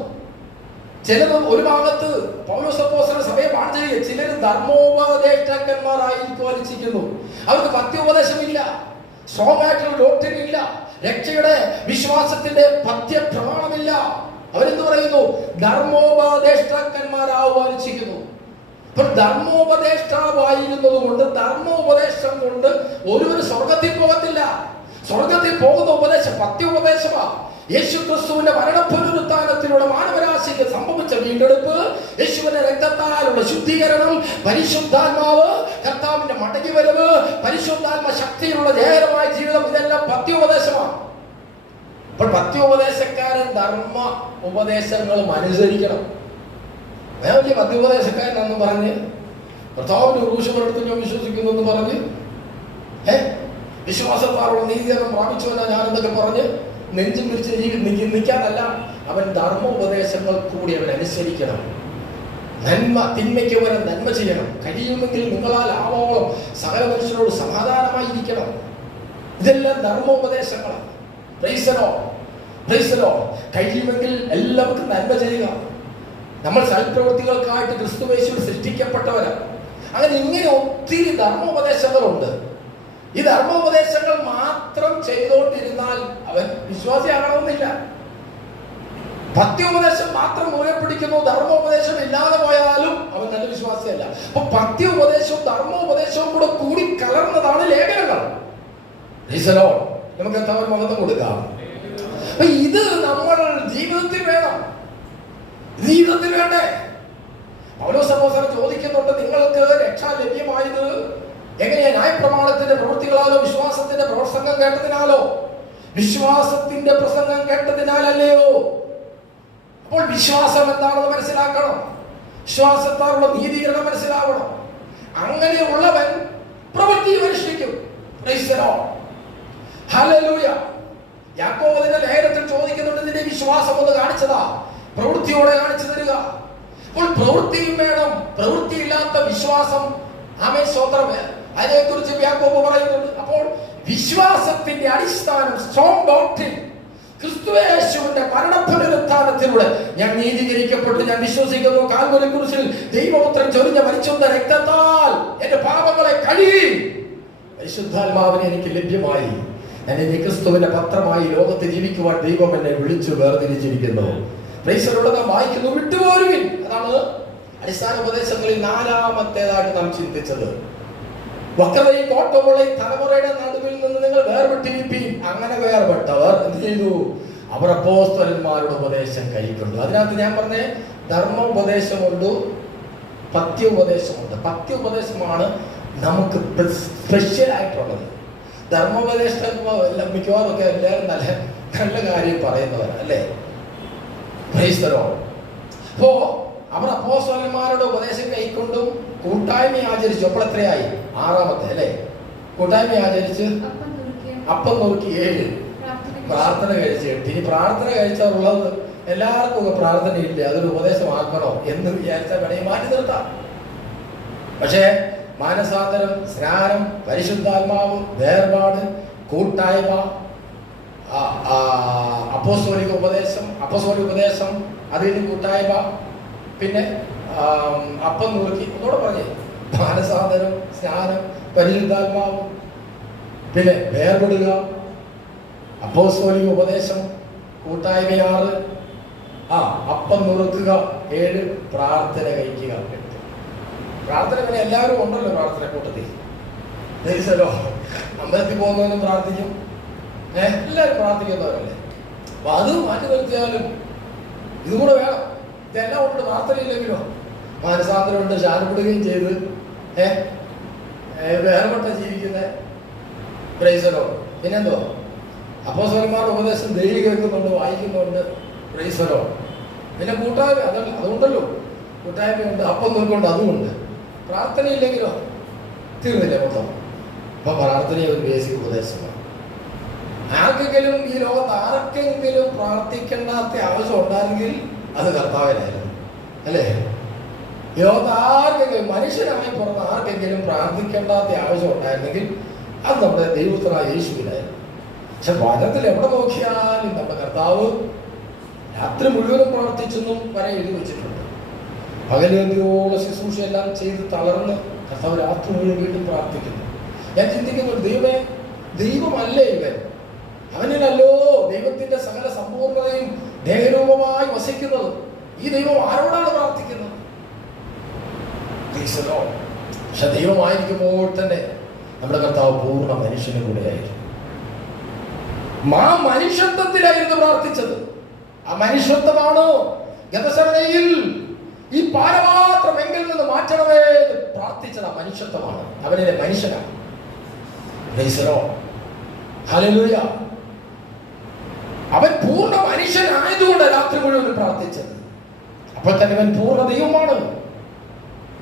ചിലത് ഒരു ഭാഗത്ത് പൗലോസ് അപ്പോസ്തലൻ സഭയെ പാഠിച്ചിരിക്കുക, ചിലർ ധർമ്മോപദേഷ്ടാക്കന്മാരായി വലിച്ചിരിക്കുന്നു. അവർക്ക് പത്യോപദേശമില്ല, സ്ട്രോങ് ആയിട്ടുള്ള ഡോക്ടറിൻ ഇല്ല, രക്ഷയുടെ വിശ്വാസത്തിന്റെ പഥ്യപ്രമാണമില്ല. അവരെന്ത് പറയുന്നു? ധർമ്മോപദേഷ്ടാക്കന്മാരാവാനിച്ചിരിക്കുന്നു. അപ്പോൾ ധർമ്മോപദേഷ്ടാവായിരുന്നത് കൊണ്ട്, ധർമ്മോപദേശം കൊണ്ട് ഒരുവന് സ്വർഗത്തിൽ പോകത്തില്ല. സ്വർഗത്തിൽ പോകുന്ന ഉപദേശം പത്യോപദേശമാണ്. യേശു ക്രിസ്തുവിന്റെ മരണപുനരുത്ഥാനത്തിലൂടെ മാനവരാശിക്ക് സംഭവിച്ച വീണ്ടെടുപ്പ്, യേശുവിന്റെ രക്തത്താലുള്ള ശുദ്ധീകരണം, പരിശുദ്ധാത്മാവ്, കർത്താവിന്റെ മടങ്ങി വരവ്, പരിശുദ്ധാത്മ ശക്തിയിലുള്ള ജയകരമായ ജീവിതം, ഇതെല്ലാം പത്യോപദേശമാണ്. അപ്പോൾ പത്യോപദേശക്കാരൻ ധർമ്മ ഉപദേശങ്ങളും അനുസരിക്കണം. ഞാൻ വലിയ പത്യോപദേശക്കാരനെന്ന് പറഞ്ഞ് കർത്താവിന്റെ ക്രൂശിലെടുത്ത് ഞാൻ വിശ്വസിക്കുന്നു എന്ന് പറഞ്ഞ് വിശ്വാസത്താലുള്ള നീതീകരണം പ്രാപിച്ചുവെന്ന ഞാൻ എന്നൊക്കെ പറഞ്ഞ് നെഞ്ചും വിരിച്ച് നിൽക്കാനല്ല, അവൻ ധർമ്മോപദേശങ്ങൾ കൂടി അവൻ അനുസരിക്കണം. നന്മ തിന്മയ്ക്ക് പകരം നന്മ ചെയ്യണം. കഴിയുമെങ്കിൽ നിങ്ങളാൽ ആവോളം സകല മനുഷ്യരോട് സമാധാനമായിരിക്കണം. ഇതെല്ലാം ധർമ്മോപദേശങ്ങളാണ്. കഴിയുമെങ്കിൽ എല്ലാവർക്കും നന്മ ചെയ്യുക. നമ്മൾ സൽപ്രവൃത്തികൾക്കായിട്ട് ക്രിസ്തുയേശുവിൽ സൃഷ്ടിക്കപ്പെട്ടവരാണ്. അങ്ങനെ ഇങ്ങനെ ഒത്തിരി ധർമ്മോപദേശങ്ങളുണ്ട്. ഈ ധർമ്മോപദേശങ്ങൾ മാത്രം ചെയ്തുകൊണ്ടിരുന്നാൽ അവൻ വിശ്വാസിയാകണമെന്നില്ല. പത്യോപദേശം മാത്രം മുറുകെ പിടിക്കുന്നു, ധർമ്മോപദേശം ഇല്ലാതെ പോയാലും അവൻ നല്ല വിശ്വാസിയല്ല. അപ്പൊ പത്യോപദേശവും ധർമ്മോപദേശവും കൂടെ കൂടി കലർന്നതാണ് ലേഖനങ്ങൾ. നമുക്ക് എന്താ മഹത്വം കൊടുക്കാം. അപ്പൊ ഇത് നമ്മൾ ജീവിതത്തിൽ വേണം, ജീവിതത്തിൽ വേണ്ടേ? പൗലോസ് അപ്പോസ്തലൻ ചോദിക്കുന്നുണ്ട്, നിങ്ങൾക്ക് രക്ഷ ലഭ്യമായത് എങ്ങനെയാ? ന്യായപ്രമാണത്തിന്റെ പ്രവൃത്തികളാലോ വിശ്വാസത്തിന്റെ പ്രസംഗം കേട്ടതിനാലോ? വിശ്വാസത്തിന്റെ പ്രസംഗം കേട്ടതിനാലല്ലയോ? അപ്പോൾ വിശ്വാസം എന്താണെന്ന് മനസ്സിലാക്കണം, വിശ്വാസത്താലുള്ള നീതീകരണം മനസ്സിലാവണം. അങ്ങനെയുള്ളവൻ പ്രവൃത്തി അനുഷ്ഠിക്കും. ഹല്ലേലൂയ. യാക്കോബിന്റെ ലേഖനത്തിൽ ചോദിക്കുന്നുണ്ട്, നിന്റെ വിശ്വാസം ഒന്ന് കാണിച്ചതാ, പ്രവൃത്തിയോടെ കാണിച്ചു തരിക. അപ്പോൾ പ്രവൃത്തിയും വേണം. പ്രവൃത്തിയില്ലാത്ത വിശ്വാസം, ആമേൻ, സ്തോത്രം, അതിനെക്കുറിച്ച് യാക്കോബ് പറയുന്നുണ്ട്. അപ്പോൾ വിശ്വാസത്തിന്റെ അടിസ്ഥാനം സ്ട്രോങ് ഡോക്ട്രിൻ, ക്രിസ്തുയേശുവിന്റെ മരണപുനരുത്ഥാനത്തിലൂടെ ഞാൻ നീതീകരിക്കപ്പെട്ടു, ഞാൻ വിശ്വസിക്കുന്നു, കാൽവരി കുരിശിൽ ദൈവപുത്രൻ ചൊരിഞ്ഞ പരിശുദ്ധ രക്തത്താൽ എന്റെ പാപങ്ങളെ കഴുകി പരിശുദ്ധാത്മാവിനെ എനിക്ക് ലഭ്യമായി, ഞാൻ ഇനി ക്രിസ്തുവിന്റെ പത്രമായി ലോകത്ത് ജീവിക്കുവാൻ ദൈവം എന്നെ വിളിച്ചു വേർതിരിച്ചിരിക്കുന്നു. നാം വായിക്കുന്നു, വിട്ടുപോരുവിൻ. അതാണ് അടിസ്ഥാന ഉപദേശങ്ങളിൽ 4ാമത്തേതായിട്ട് നാം ചിന്തിച്ചത്. വക്രതയും കോട്ടമുള്ളയും തലമുറയുടെ നടുവിൽ നിന്ന് നിങ്ങൾ വേർപെട്ടിരിപ്പീൻ. അങ്ങനെ വേർപെട്ടവർ എന്ത് ചെയ്തു? അവർ അപ്പോസ്തലന്മാരുടെ ഉപദേശം കൈക്കൊണ്ടു. അതിനകത്ത് ഞാൻ പറഞ്ഞ ധർമ്മോപദേശമുണ്ട്, പത്യോപദേശമുണ്ട്. പത്യോപദേശമാണ് നമുക്ക് സ്പെഷ്യൽ ആയിട്ടുള്ളത്. ധർമ്മോപദേശം മിക്കവാറും ഒക്കെ എല്ലാവരും നല്ല നല്ല കാര്യം പറയുന്നവരാണ് അല്ലേ? അപ്പോ അവർ അപ്പോസ്തലന്മാരുടെ ഉപദേശം കൈക്കൊണ്ടും കൂട്ടായ്മ ആചരിച്ചു. അപ്പോൾ എത്രയായി? 6ാമത്തെ അല്ലേ? കൂട്ടായ്മ ആചരിച്ച് അപ്പം നുറുക്കി 7, പ്രാർത്ഥന കഴിച്ച് 8. ഇനി പ്രാർത്ഥന കഴിച്ചുള്ളത് എല്ലാവർക്കും ഒക്കെ പ്രാർത്ഥനയില്ല, അതൊരു ഉപദേശമാക്കണോ എന്ന് വിചാരിച്ചാൽ വേണമെങ്കിൽ മാറ്റി നിർത്താം. പക്ഷേ മാനസാന്തരം, സ്നാനം, പരിശുദ്ധാത്മാവ്, വേർപാട്, കൂട്ടായ്മ, അപ്പോസ്തോലിക ഉപദേശം, അതിന് കൂട്ടായ്മ, പിന്നെ അപ്പം നുറുക്കി, ഒന്നുകൂടെ പറഞ്ഞേ, മാനസാന്തരം, സ്നാനം, പരിശുദ്ധാത്മാവ്, പിന്നെ വേർപെടുക, അപ്പോസ്തോലിക ഉപദേശം, കൂട്ടായ്മ 6, അപ്പം നുറുക്കുക 7, പ്രാർത്ഥന കഴിക്കുക 8. പ്രാർത്ഥന പിന്നെ എല്ലാവരും ഉണ്ടല്ലോ പ്രാർത്ഥന കൂട്ടത്തിൽ. അമ്പലത്തിൽ പോകുന്നവനും പ്രാർത്ഥിക്കും, എല്ലാവരും പ്രാർത്ഥിക്കുന്നവരല്ലേ. അപ്പൊ അത് മാറ്റി നിർത്തിയാലും ഇതും കൂടെ വേണം. ഇതെല്ലാം ഉണ്ട്. പ്രാർത്ഥനയില്ലെങ്കിലോ മാനസാന്തരമുണ്ട്, ശാനപ്പെടുകയും ചെയ്ത് വേർപെട്ട ജീവിക്കുന്ന പ്രൈസലോ. പിന്നെന്തോ അപ്പോസ്തലന്മാരുടെ ഉപദേശം ഡെയിലി കേൾക്കുന്നുണ്ട്, വായിക്കുന്നുണ്ട്, പ്രൈസലോ. പിന്നെ കൂട്ടായ്മ, അതുകൊണ്ടല്ലോ കൂട്ടായ്മയുണ്ട്, അപ്പം നോക്കുന്നുണ്ട്, അതുമുണ്ട്. പ്രാർത്ഥനയില്ലെങ്കിലോ തീർന്നില്ല മൊത്തം. അപ്പൊ പ്രാർത്ഥന ഒരു ബേസിക് ഉപദേശമാണ്. ആർക്കെങ്കിലും ഈ ലോകത്ത് ആർക്കെങ്കിലും പ്രാർത്ഥിക്കേണ്ടാത്ത ആവശ്യം ഉണ്ടായിരുന്നെങ്കിൽ അത് കർത്താവിനായിരുന്നു, അല്ലേ? ഈ ലോകത്ത് ആർക്കെങ്കിലും മനുഷ്യനായി പുറത്ത് ആർക്കെങ്കിലും പ്രാർത്ഥിക്കേണ്ടാത്ത ആവശ്യം ഉണ്ടായിരുന്നെങ്കിൽ അത് നമ്മുടെ ദൈവത്തിനായ യേശുവിനായിരുന്നു. പക്ഷെ വചനത്തിൽ എവിടെ നോക്കിയാലും നമ്മുടെ കർത്താവ് രാത്രി മുഴുവനും പ്രാർത്ഥിച്ചെന്നും വരെ എഴുതി വെച്ചിട്ടുണ്ട്. പകലേന്തിയോളം ശുശ്രൂഷയെല്ലാം ചെയ്ത് തളർന്ന് കർത്താവ് രാത്രി മുഴുവൻ വീണ്ടും പ്രാർത്ഥിക്കുന്നു. ഞാൻ ചിന്തിക്കുന്നു, ദൈവമല്ലേ ഇവൻ? അവനിലല്ലോ ദൈവത്തിന്റെ സകല സമ്പൂർണതയും ദേഹരൂപമായി വസിക്കുന്നത്. ഈ ദൈവം ആരോടാണ് പ്രാർത്ഥിക്കുന്നത്? പക്ഷെ ദൈവമായിരിക്കുമ്പോൾ തന്നെ നമ്മുടെ കർത്താവ് പൂർണ്ണ മനുഷ്യന് കൂടെയായിരുന്നു. മനുഷ്യത്വത്തിലായിരുന്നു പ്രാർത്ഥിച്ചത്. ആ മനുഷ്യത്വമാണ് ഗെത്സമനയിൽ ഈ പാനപാത്രം എങ്കിൽ നിന്ന് മാറ്റണമേ എന്ന് പ്രാർത്ഥിച്ചത്. ആ മനുഷ്യത്വമാണ്, അവനെ മനുഷ്യനാണ്. ഹല്ലേലൂയ. അവൻ പൂർണ്ണ മനുഷ്യനായതുകൊണ്ട് രാത്രി മുഴുവൻ പ്രാർത്ഥിച്ചത്. അപ്പോൾ തന്നെ അവൻ പൂർണ്ണ ദൈവമാണ്,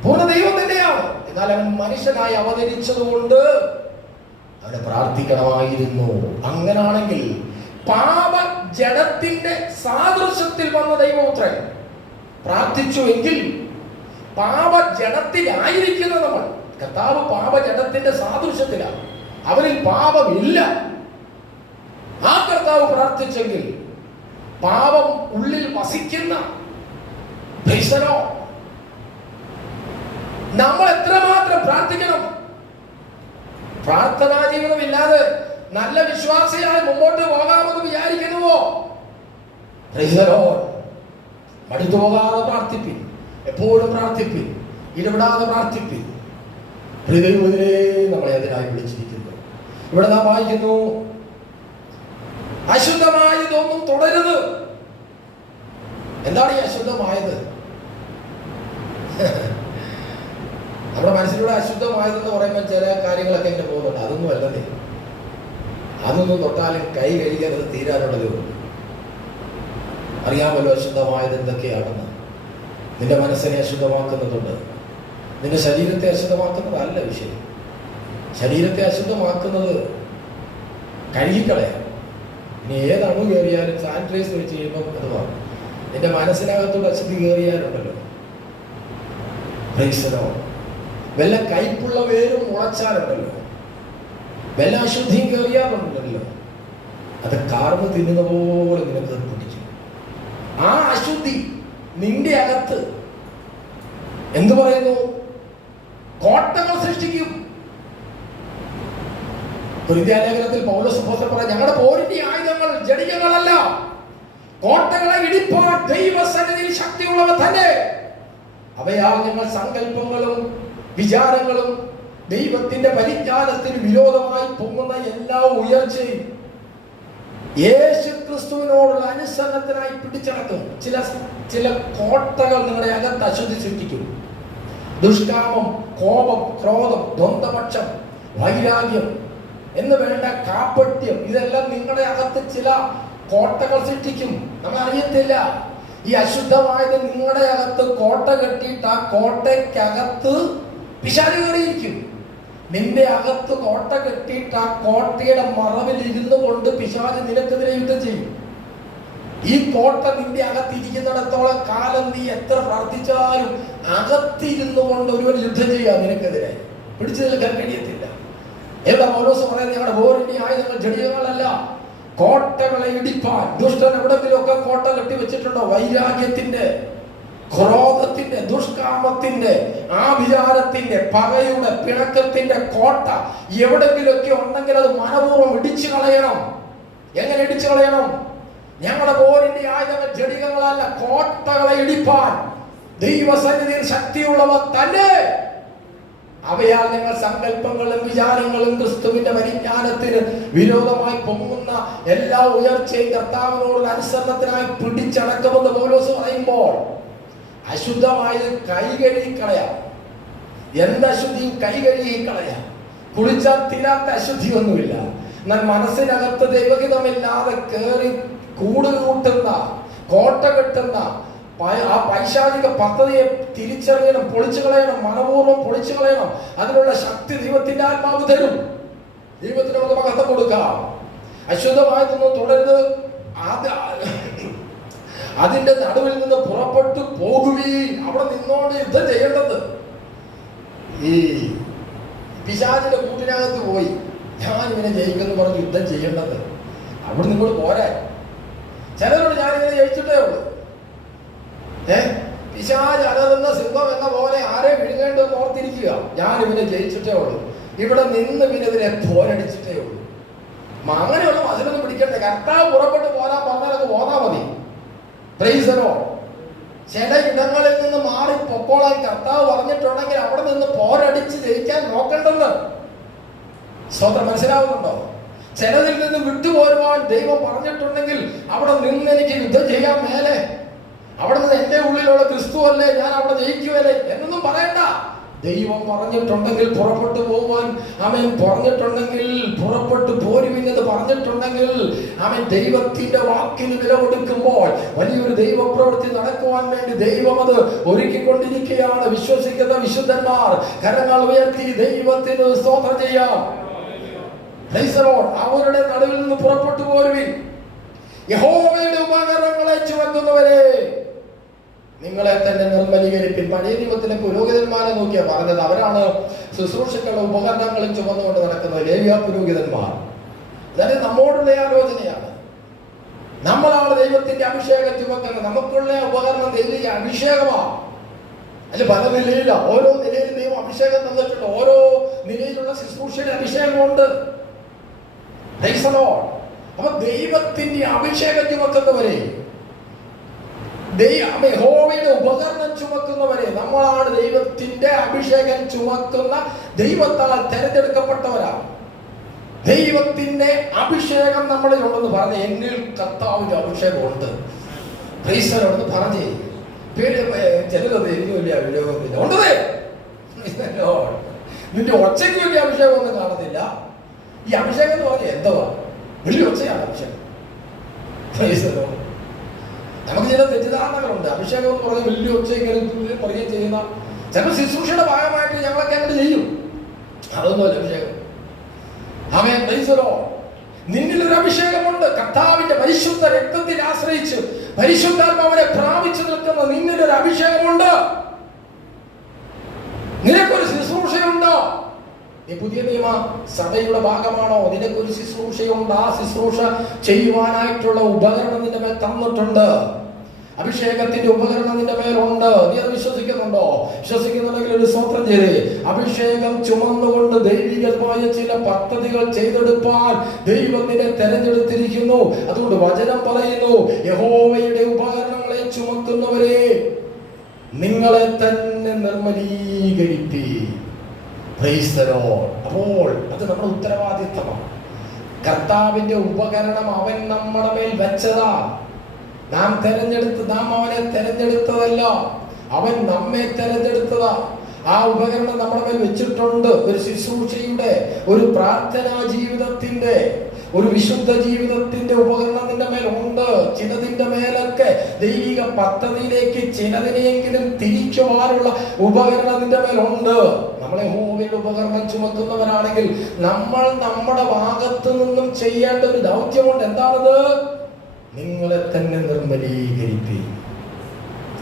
പൂർണ്ണ ദൈവം തന്നെയാണ്. എന്നാൽ അവൻ മനുഷ്യനായി അവതരിച്ചതുകൊണ്ട് അവനെ പ്രാർത്ഥിക്കണമായിരുന്നു. അങ്ങനാണെങ്കിൽ പാപ ജഡത്തിന്റെ സാദൃശ്യത്തിൽ വന്ന ദൈവപുത്രൻ പ്രാർത്ഥിച്ചു എങ്കിൽ പാപ ജഡത്തിലായിരിക്കുന്ന നമ്മൾ, കർത്താവ് പാപ ജഡത്തിന്റെ സാദൃശ്യത്തിലാണ്, അവനിൽ പാപമില്ല. ആ കർത്താവ് പ്രാർത്ഥിച്ചെങ്കിൽ പാപം ഉള്ളിൽ വസിക്കുന്ന നമ്മൾ എത്രമാത്രം പ്രാർത്ഥിക്കണം? പ്രാർത്ഥനാ ജീവിതമില്ലാതെ നല്ല വിശ്വാസിയായി മുമ്പോട്ട് പോകാമെന്ന് വിചാരിക്കുന്നുവോ? മടുത്തു പോകാതെ പ്രാർത്ഥിപ്പിൻ, എപ്പോഴും പ്രാർത്ഥിപ്പിൻ, ഇടപെടാതെ പ്രാർത്ഥിപ്പിൻ. ഹൃദയത്തിലേ നമ്മളെ അതിനായി വിളിച്ചിരിക്കുന്നു. ഇവിടെ നാം വായിക്കുന്നു, അശുദ്ധമായതൊന്നും തുടരുത്. എന്താണ് ഈ അശുദ്ധമായത്? നമ്മുടെ മനസ്സിലൂടെ അശുദ്ധമായതെന്ന് പറയുമ്പോൾ ചില കാര്യങ്ങളൊക്കെ ഇങ്ങനെ പോകുന്നുണ്ട്. അതൊന്നും അല്ലതേ. അതൊന്നും തൊട്ടാലും കൈ കഴുകിയത് തീരാനുള്ളതേ ഉള്ളൂ. അറിയാമല്ലോ അശുദ്ധമായത് എന്തൊക്കെയാണെന്ന്. നിന്റെ മനസ്സിനെ അശുദ്ധമാക്കുന്നതുണ്ട്, നിന്റെ ശരീരത്തെ അശുദ്ധമാക്കുന്നതല്ല വിഷയം. ശരീരത്തെ അശുദ്ധമാക്കുന്നത് കഴുകിക്കളയാം. ഇനി ഏതണു കയറിയാലും സാനിറ്റൈസ് വെച്ച് കഴിയുമ്പോൾ അത് മാറും. നിന്റെ മനസ്സിനകത്തോട് അശുദ്ധി കയറിയാലുണ്ടല്ലോ, വല്ല കയ്പുള്ള വേരും മുളച്ചാലുണ്ടല്ലോ, വല്ല അശുദ്ധിയും കയറിയാലുണ്ടല്ലോ, അത് കാർന്ന് തിന്നുന്ന പോലെ നിനക്ക് പിടിക്കും. ആ അശുദ്ധി നിന്റെ അകത്ത് എന്തു പറയുന്നു? കോട്ടകൾ സൃഷ്ടിക്കും. കൊരിന്ത്യലേഖനത്തിൽ പൗലോസ് അപ്പോസ്തലൻ പറയാം, ഞങ്ങളുടെ പോരിന്റെ ആയുധങ്ങൾ ജഡികങ്ങളല്ല, കോട്ടകളെ ഇടിപ്പാൻ ദൈവസന്നിധിയിൽ ശക്തിയുള്ളവ തന്നെ. അവയാൽ ഞങ്ങൾ സങ്കല്പങ്ങളും വിചാരങ്ങളും ദൈവത്തിന്റെ പരിജ്ഞാനത്തിന് വിരോധമായി പൊങ്ങുന്ന എല്ലാ ഉയർച്ചയും യേശു ക്രിസ്തുവിനോടുള്ള അനുസരണത്തിനായി പിടിച്ചടക്കും. ചില കോട്ടകൾ നിങ്ങളുടെ അകത്ത് അശുദ്ധി സൃഷ്ടിക്കും. ദുഷ്കാമം, കോപം, ക്രോധം, ദ്വന്ദ്വപക്ഷം, വൈരാഗ്യം എന്ന് വേണ്ട കാപട്യം, ഇതെല്ലാം നിങ്ങളുടെ അകത്ത് ചില കോട്ടകൾ സൃഷ്ടിക്കും. നമ്മൾ അറിയത്തില്ല. ഈ അശുദ്ധമായത് നിങ്ങളുടെ അകത്ത് കോട്ട കെട്ടിയിട്ട് ആ കോട്ടയ്ക്കകത്ത് പിശാച് കയറിയിരിക്കും. നിന്റെ അകത്ത് കോട്ട കെട്ടിയിട്ട് ആ കോട്ടയുടെ മറവിൽ ഇരുന്നു കൊണ്ട് പിശാച് നിനക്കെതിരെ യുദ്ധം ചെയ്യും. ഈ കോട്ട നിന്റെ അകത്തിരിക്കുന്നിടത്തോളം കാലം നീ എത്ര പ്രാർത്ഥിച്ചാലും അകത്തിരുന്നു കൊണ്ട് ഒരുവൻ യുദ്ധം ചെയ്യാം നിനക്കെതിരെ. പിടിച്ചു നിൽക്കാൻ കഴിയത്തില്ല. എവിടെ പൗലോസ് പറയുന്നത്, ഞങ്ങളുടെ പോരിന്റെ ആയുധങ്ങൾ ജഡികങ്ങളല്ല, കോട്ടകളെ ഇടിപ്പാൻ. ദുഷ്ടൻ എവിടെങ്കിലുമൊക്കെ കോട്ട കെട്ടി വെച്ചിട്ടുണ്ടോ? വൈരാഗ്യത്തിന്റെ, ക്രോധത്തിന്റെ, ദുഷ്കാമത്തിന്റെ, ആഭിചാരത്തിന്റെ, പകയുടെ, പിണക്കത്തിന്റെ കോട്ട എവിടെങ്കിലൊക്കെ ഉണ്ടെങ്കിൽ അത് മനപൂർവ്വം ഇടിച്ചു കളയണം. എങ്ങനെ ഇടിച്ചു കളയണം? ഞങ്ങളുടെ പോരിന്റെ ആയുധങ്ങൾ ജഡികങ്ങളല്ല, കോട്ടകളെ ഇടിപ്പാൻ ദൈവസന്നിധിയിൽ ശക്തിയുള്ളവ തന്നെ. അവയാൽ നിങ്ങൾ സങ്കല്പങ്ങളും വിചാരങ്ങളും ക്രിസ്തുവിന്റെ പരിജ്ഞാനത്തിന് വിരോധമായി പൊങ്ങുന്ന എല്ലാ ഉയർച്ചയും കർത്താവിനോടുള്ള അനുസരണത്തിനായി പിടിച്ചടക്കുമെന്ന് പൗലോസ് പറയുമ്പോൾ, അശുദ്ധമായത് കൈകഴുകിക്കളയാം. എന്തശുദ്ധിയും കൈകഴുകിക്കളയാം. കുളിച്ചാൽ തീരാത്ത അശുദ്ധിയൊന്നുമില്ല. എന്നാൽ മനസ്സിനകത്ത് ദൈവഹിതമില്ലാതെ കയറി കൂട് കൂട്ടുന്ന, കോട്ട കെട്ടുന്ന ആ പൈശാചിക പദ്ധതിയെ തിരിച്ചറിയണം, പൊളിച്ചു കളയണം, മനപൂർവ്വം പൊളിച്ചു കളയണം. അതിനുള്ള ശക്തി ദൈവത്തിന്റെ ആത്മാവ് തരും. ദൈവത്തിന് നമുക്ക് മഹത്വം കൊടുക്കാം. അശുദ്ധമായിട്ടൊന്നും തുടരുത്. അതിന്റെ നടുവിൽ നിന്ന് പുറപ്പെട്ടു പോകുവീൻ. അവിടെ നിന്നോണ്ട് യുദ്ധം ചെയ്യേണ്ടത്. ഈ പിശാചിന്റെ കൂട്ടിനകത്ത് പോയി ഞാൻ ഇവനെ ജയിക്കുന്നു പറഞ്ഞ് യുദ്ധം ചെയ്യേണ്ടത് അവിടെ നിങ്ങൾ പോരാ. ചിലരോട് ഞാനിങ്ങനെ ജയിച്ചിട്ടേ ഉള്ളൂ. പിശാച് അലറുന്ന സിംഹം എന്ന പോലെ ആരെ വിഴുങ്ങേണ്ടെന്ന് ഓർത്തിരിക്കുക. ഞാൻ ഇവനെ ജയിച്ചിട്ടേ ഉള്ളൂ. ഇവിടെ നിന്ന് ഇവനെതിരെ പോരടിച്ചിട്ടേ ഉള്ളൂ. അങ്ങനെയുള്ള അതിനൊന്നും പിടിക്കട്ടെ. കർത്താവ് പുറപ്പെട്ട് പോരാൻ പറഞ്ഞാലൊക്കെ പോന്നാ മതി. Price the Lord. ചില ഇടങ്ങളിൽ നിന്ന് മാറി പൊക്കോളാൻ കർത്താവ് പറഞ്ഞിട്ടുണ്ടെങ്കിൽ അവിടെ നിന്ന് പോരടിച്ച് ജയിക്കാൻ നോക്കണ്ടെന്ന്. സ്വന്തം മനസ്സിലാവുന്നുണ്ടോ? ചിലതിൽ നിന്ന് വിട്ടുപോരുവാൻ ദൈവം പറഞ്ഞിട്ടുണ്ടെങ്കിൽ അവിടെ നിന്ന് എനിക്ക് യുദ്ധം ചെയ്യാൻ മേലെ. അവിടെ നിന്ന് എന്റെ ഉള്ളിലുള്ള ക്രിസ്തു അല്ലേ, ഞാൻ അവിടെ ജയിക്കുവല്ലേ എന്നൊന്നും പറയണ്ട. ദൈവം പറഞ്ഞിട്ടുണ്ടെങ്കിൽ പുറപ്പെട്ടു പോകുവാൻ അവൻ പറഞ്ഞിട്ടുണ്ടെങ്കിൽ പുറപ്പെട്ടു പോരുവിനെന്ന് പറഞ്ഞിട്ടുണ്ടെങ്കിൽ അവൻ ദൈവത്തിന്റെ വാക്കിന് വില കൊടുക്കുമ്പോൾ വലിയൊരു ദൈവപ്രവൃത്തി നടക്കുവാൻ വേണ്ടി ദൈവം അത് ഒരുക്കിക്കൊണ്ടിരിക്കുകയാണ്. വിശ്വസിക്കുന്ന വിശുദ്ധന്മാർ കരങ്ങൾ ഉയർത്തി ദൈവത്തിന് സ്തോത്രം ചെയ്യാം. അവരുടെ നടുവിൽ നിന്ന് പുറപ്പെട്ടു പോരുവിൻ. യഹോവയുടെ ഉപകരണങ്ങളെ ചുമക്കുന്നവരെ നിങ്ങളെ തന്നെ നിർമ്മലീകരിപ്പിൻ. പഴയ നിയമത്തിലെ പുരോഹിതന്മാരെ നോക്കിയാ പറഞ്ഞത്. അവരാണ് ശുശ്രൂഷക്കുള്ള ഉപകരണങ്ങളും ചുമന്നുകൊണ്ട് നടക്കുന്നത്, ലേവ്യ പുരോഹിതന്മാർ. അതായത് നമ്മോടുള്ള ആലോചനയാണ്. നമ്മളാണ് ദൈവത്തിന്റെ അഭിഷേകം ചുമക്കുന്നത്. നമുക്കുള്ള ഉപകരണം ദൈവിക അഭിഷേകമാണ്. അല്ല പല നിലയില ഓരോ നിലയിൽ ദൈവം അഭിഷേകം തന്നിട്ടുണ്ട്. ഓരോ നിലയിലുള്ള ശുശ്രൂഷയുടെ അഭിഷേകമുണ്ട്. അപ്പൊ ദൈവത്തിന്റെ അഭിഷേകം ചുമക്കുന്നവരെ, യഹോവയുടെ ഉപകരണം ചുമക്കുന്നവരെ, നമ്മളാണ് ദൈവത്തിന്റെ അഭിഷേകം ചുമക്കുന്ന ദൈവത്താൽ തെരഞ്ഞെടുക്കപ്പെട്ടവരാണ്. ദൈവത്തിന്റെ അഭിഷേകം നമ്മളിൽ ഉണ്ടെന്ന് പറഞ്ഞ് എന്നിൽ കർത്താവിന്റെ അഭിഷേകമുണ്ട്. ക്രൈസ്തവരോട് പറഞ്ഞേ ചിലരത് എനിക്ക് വലിയ അഭിഷേകമൊന്നുമില്ല. ഉണ്ടതേ നിന്റെ ഒച്ചയ്ക്ക് വലിയ അഭിഷേകമൊന്നും കാണുന്നില്ല. ഈ അഭിഷേകം എന്ന് പറഞ്ഞാൽ എന്തുവാ? വലിയ ഒച്ചയാണ് അഭിഷേകം. നമുക്ക് ചില തെറ്റിദ്ധാരണകളുണ്ട്. അഭിഷേകം എന്ന് പറഞ്ഞാൽ വലിയ ഒച്ചയിങ്ങനെ പറയുകയും ചെയ്യുന്ന ചില ശുശ്രൂഷയുടെ ഭാഗമായിട്ട് ഞങ്ങളൊക്കെ അങ്ങനെ ചെയ്യും. അതൊന്നുമല്ല അഭിഷേകം. ആമേൻ. Praise the lord. നിന്നിലൊരു അഭിഷേകമുണ്ട്. കർത്താവിന്റെ പരിശുദ്ധ രക്തത്തിൽ ആശ്രയിച്ച് പരിശുദ്ധാത്മാവിനെ പ്രാപിച്ചു നിൽക്കുന്ന നിന്നിലൊരു അഭിഷേകമുണ്ട്. നിനക്കൊരു ശുശ്രൂഷയുണ്ടോ? നീ പുതിയ നിയമ സഭയുടെ ഭാഗമാണോ? നിനക്കൊരു ശുശ്രൂഷയുണ്ട്. ആ ശുശ്രൂഷ ചെയ്യുവാനായിട്ടുള്ള ഉപകരണം നിന്റെ മേൽ തന്നിട്ടുണ്ട്. അഭിഷേകത്തിന്റെ ഉപകരണം നിന്റെ മേലുണ്ട്. നീ അത് വിശ്വസിക്കുന്നുണ്ടോ? വിശ്വസിക്കുന്നുണ്ടെങ്കിൽ ഒരു സ്തോത്രം ചെയ്തേ. അഭിഷേകം ചുമന്നുകൊണ്ട് ദൈവികമായ ചില പദ്ധതികൾ ചെയ്തെടുപ്പാൻ ദൈവം നിന്നെ തെരഞ്ഞെടുത്തിരിക്കുന്നു. അതുകൊണ്ട് വചനം പറയുന്നു, യഹോവയുടെ ഉപകരണങ്ങളെ ചുമത്തുന്നവരെ നിങ്ങളെ തന്നെ നിർമ്മലീകരിപ്പീൻ. Price the Lord. അപ്പോൾ അത് നമ്മുടെ ഉത്തരവാദിത്തമാണ്. കർത്താവിന്റെ ഉപകരണം അവൻ നമ്മുടെ മേൽ വെച്ചതാ. നാം അവനെ തെരഞ്ഞെടുത്തതല്ല, അവൻ നമ്മെ തെരഞ്ഞെടുത്തതാ. ആ ഉപകരണം നമ്മുടെ മേൽ വെച്ചിട്ടുണ്ട്. ഒരു ശുശ്രൂഷയുടെ, ഒരു പ്രാർത്ഥനാ ജീവിതത്തിന്റെ, ഒരു വിശുദ്ധ ജീവിതത്തിന്റെ ഉപകരണം നിന്റെ മേൽ ഉണ്ട്. ചിലതിന്റെ മേലൊക്കെ ദൈവിക പദ്ധതിയിലേക്ക് ചിലതിനെയെങ്കിലും തിരിക്കുവാനുള്ള ഉപകരണം നിന്റെ മേലുണ്ട്. നമ്മളെ യഹോവയുടെ ഉപകരണം ചുമത്തുന്നവരാണെങ്കിൽ നമ്മൾ നമ്മുടെ ഭാഗത്തു നിന്നും ചെയ്യേണ്ട ഒരു ദൗത്യമുണ്ട്. എന്താണത്? നിങ്ങളെ തന്നെ നിർമ്മലീകരിപ്പീൻ.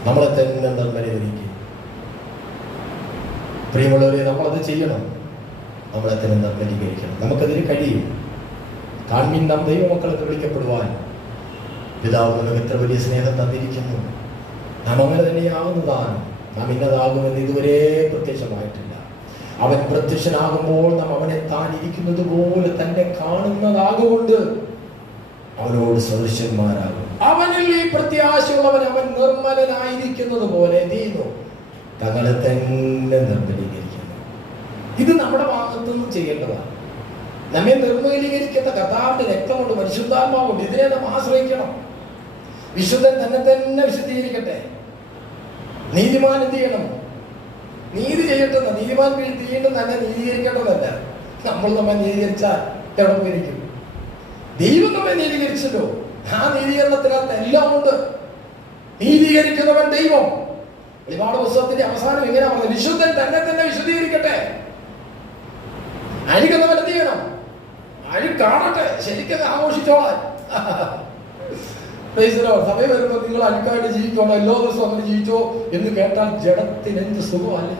നമ്മളെ തന്നെ നിർമ്മലീകരിക്കും. പ്രിയമുള്ളവരെ, നമ്മളത് ചെയ്യണം. നമ്മളെ തന്നെ നിർമ്മലീകരിക്കണം. നമുക്കതിന് കഴിയും. കാൺമീൻ നാം ദൈവമക്കളൊക്കെ വിളിക്കപ്പെടുവാൻ പിതാവ് നമുക്ക് എത്ര വലിയ സ്നേഹം തന്നിരിക്കുന്നു. നാം അങ്ങനെ തന്നെയാകുന്നതാണ്. നാം ഇന്നതാകുമെന്ന് ഇതുവരെ പ്രത്യക്ഷമായിട്ടില്ല. അവൻ പ്രത്യക്ഷനാകുമ്പോൾ നാം അവനെ താൻ ഇരിക്കുന്നത് പോലെ തന്നെ കാണുന്നതാകൊണ്ട് അവനോട് സദൃശന്മാരാകും. അവനിൽ ഈ പ്രത്യാശയുള്ളവൻ അവൻ നിർമ്മലനായിരിക്കുന്നത് പോലെ തീർന്നു തങ്ങളെ തന്നെ നിർമ്മലീകരിക്കുന്നു. ഇത് നമ്മുടെ ഭാഗത്തുനിന്നും ചെയ്യേണ്ടതാണ്. നമ്മെ നിർമ്മലീകരിക്കുന്ന കർത്താവിന്റെ രക്തമുണ്ട്, പരിശുദ്ധാത്മാവുണ്ട്. ഇതിനെ നാം ആശ്രയിക്കണം. വിശുദ്ധൻ തന്നെ തന്നെ വിശുദ്ധീകരിക്കട്ടെ. നീതിമാൻ എന്ത് ചെയ്യണം? നീതി ചെയ്യട്ടെന്ന്. നീതിമാൻ വീണ്ടും തന്നെ നീതീകരിക്കേണ്ടതല്ല. നമ്മൾ നമ്മെ നീതീകരിച്ചാൽ എവിടെ പോയിരിക്കും? ദൈവം നമ്മെ നീതീകരിച്ചല്ലോ. ആ നീതീകരണത്തിനകത്ത് എല്ലാം ഉണ്ട്. നീതീകരിക്കുന്നവൻ ദൈവം. വെളിപാട് പുസ്തകത്തിന്റെ അവസാനം ഇങ്ങനെ പറഞ്ഞു, വിശുദ്ധൻ തന്നെ തന്നെ വിശുദ്ധീകരിക്കട്ടെ. അഴിക്കുന്നവൻ എന്ത് ചെയ്യണം? അഴുക്കാണട്ടെ, ശരിക്കും ആഘോഷിച്ചോളാൻ. സമയം വരുമ്പോൾ നിങ്ങൾ അഴുക്കായിട്ട് ജീവിച്ചോളാം, എല്ലാ ദിവസവും അങ്ങനെ ജീവിച്ചോ എന്ന് കേട്ടാൽ ജഡത്തിന് എന്ത് സുഖമല്ലേ?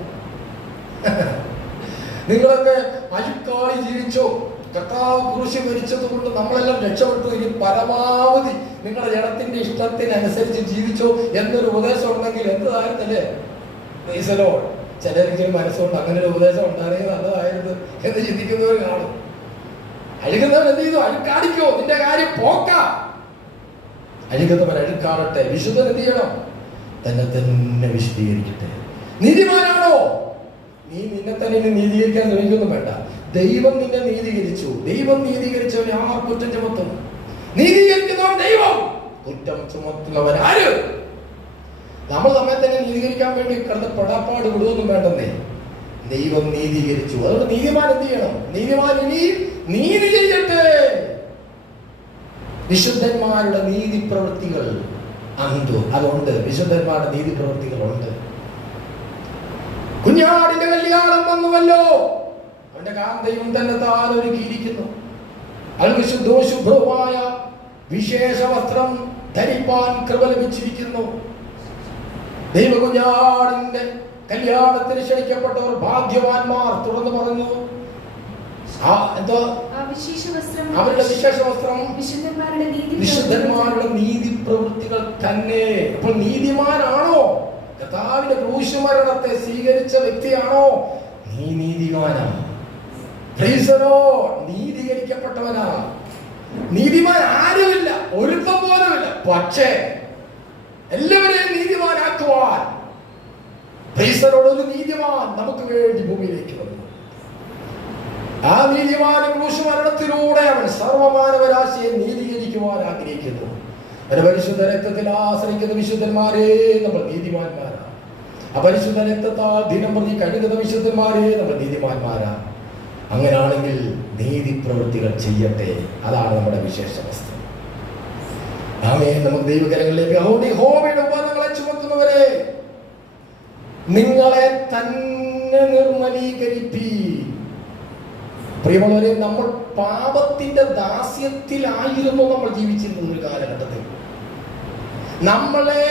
നിങ്ങളൊക്കെ അഴുക്കായി ജീവിച്ചോ, കർത്താവ് കുരിശിൽ മരിച്ചത് കൊണ്ട് നമ്മളെല്ലാം രക്ഷപ്പെട്ടു, ഇനി പരമാവധി നിങ്ങളുടെ ജഡത്തിന്റെ ഇഷ്ടത്തിനനുസരിച്ച് ജീവിച്ചോ എന്നൊരു ഉപദേശം ഉണ്ടെങ്കിൽ എന്താണ് ചിലരെങ്കിലും മനസ്സുകൊണ്ട് അങ്ങനെ ഒരു ഉപദേശം ഉണ്ടായിരുന്നെങ്കിൽ നല്ലതായിരുന്നു എന്ന് ചിന്തിക്കുന്നവർ കാണും. അഴുകുന്നവൻ എന്ത് ചെയ്തു? അഴുക്കാടിക്കോ, നിന്റെ കാര്യം പോക്ക. അഴുകുന്നവൻ അഴുക്കാടട്ടെ. വിശുദ്ധൻ എന്ത് ചെയ്യണം? തന്നെ തന്നെ വിശദീകരിക്കട്ടെ. നീതിമാനാണോ? നീ നിന്നെ തന്നെ നീതീകരിക്കാൻ ശ്രമിക്കൊന്നും വേണ്ട. ദൈവം നിന്നെ നീതീകരിച്ചു. ദൈവം നീതീകരിച്ചവനെ ആർ കുറ്റം ചുമത്തും? നീതീകരിക്കുന്നവൻ ദൈവം, കുറ്റം ചുമത്തുന്നവൻ ആര്? നമ്മൾ നമ്മെ തന്നെ നീതീകരിക്കാൻ വേണ്ടി കിടന്ന് പെടാപ്പാട് വിടുവൊന്നും വേണ്ടെന്നേ. ദൈവം നീതീകരിച്ചു. അതുകൊണ്ട് നീതിമാൻ എന്ത് ചെയ്യണം? നീതിമാൻ ഇനി നീതി ചെയ്യട്ടെ. വിശുദ്ധന്മാരുടെ നീതി പ്രവൃത്തികൾ അതുണ്ട്. വിശുദ്ധന്മാരുടെ നീതി പ്രവൃത്തികളുണ്ട്. കുഞ്ഞാടിന്റെ കല്യാണം വന്നുവല്ലോ, അവന്റെ കാന്തയും തന്നെ താൻ ഒരുക്കിയിരിക്കുന്നു. അവൻ വിശുദ്ധവും ശുഭ്രവുമായ വിശേഷ വസ്ത്രം ധരിപ്പാൻ കൃപ ലഭിച്ചിരിക്കുന്നു. ദൈവകുഞ്ഞാടിന്റെ കല്യാണത്തിന് ക്ഷണിക്കപ്പെട്ടവർ ഭാഗ്യവാന്മാർ. തുടർന്ന് പറഞ്ഞു, അവരുടെ വിശേഷ വസ്ത്രം വിശുദ്ധന്മാരുടെ നീതി പ്രവൃത്തികൾ തന്നെ. അപ്പോൾ നീതിമാനാണോ? കർത്താവിന്റെ ക്രൂശുമരണത്തെ സ്വീകരിച്ച വ്യക്തിയാണോ നീ? നീതിമാനാണ്. നീതീകരിക്കപ്പെട്ടവനാണ്. നീതിമാൻ ആരുമില്ല, ഒരുത്തം പോലുമില്ല. പക്ഷേ എല്ലാവരെയും നീതിമാനാക്കുവാൻ ഒരു നീതിമാൻ നമുക്ക് വേണ്ടി ഭൂമിയിലേക്ക് വന്നു. ആ നീതിമാന്റെ ക്രൂശുമരണത്തിലൂടെ അവൻ സർവമാനവരാശിയെ നീതീകരിക്കുവാൻ ആഗ്രഹിക്കുന്നു. പരിശുദ്ധ രക്തത്തിൽ ആശ്രയിക്കുന്ന വിശുദ്ധന്മാരെ നമ്മൾ നീതിമാന്മാരാണ്. അപരിശുദ്ധ രക്തത്താൽ ദിനം പ്രതി കഴുകുന്ന വിശുദ്ധന്മാരെ നമ്മൾ നീതിമാന്മാരാണ്. അങ്ങനെയാണെങ്കിൽ നീതി പ്രവൃത്തികൾ ചെയ്യട്ടെ. അതാണ് നമ്മുടെ വിശേഷ വസ്തു. ആമേൻ. നമുക്ക് ദൈവകരങ്ങളിലേക്ക് യഹോവയുടെ ഉപകരണങ്ങളെ ചുമക്കുന്നവരെ, നിങ്ങളെ തന്നെ നിർമ്മലീകരിപ്പീൻ. പ്രിയമുള്ളവരെ, നമ്മൾ പാപത്തിന്റെ ദാസ്യത്തിലായിരുന്നു നമ്മൾ ജീവിച്ചിരുന്ന ഒരു കാലഘട്ടത്തിൽ. നമ്മളെ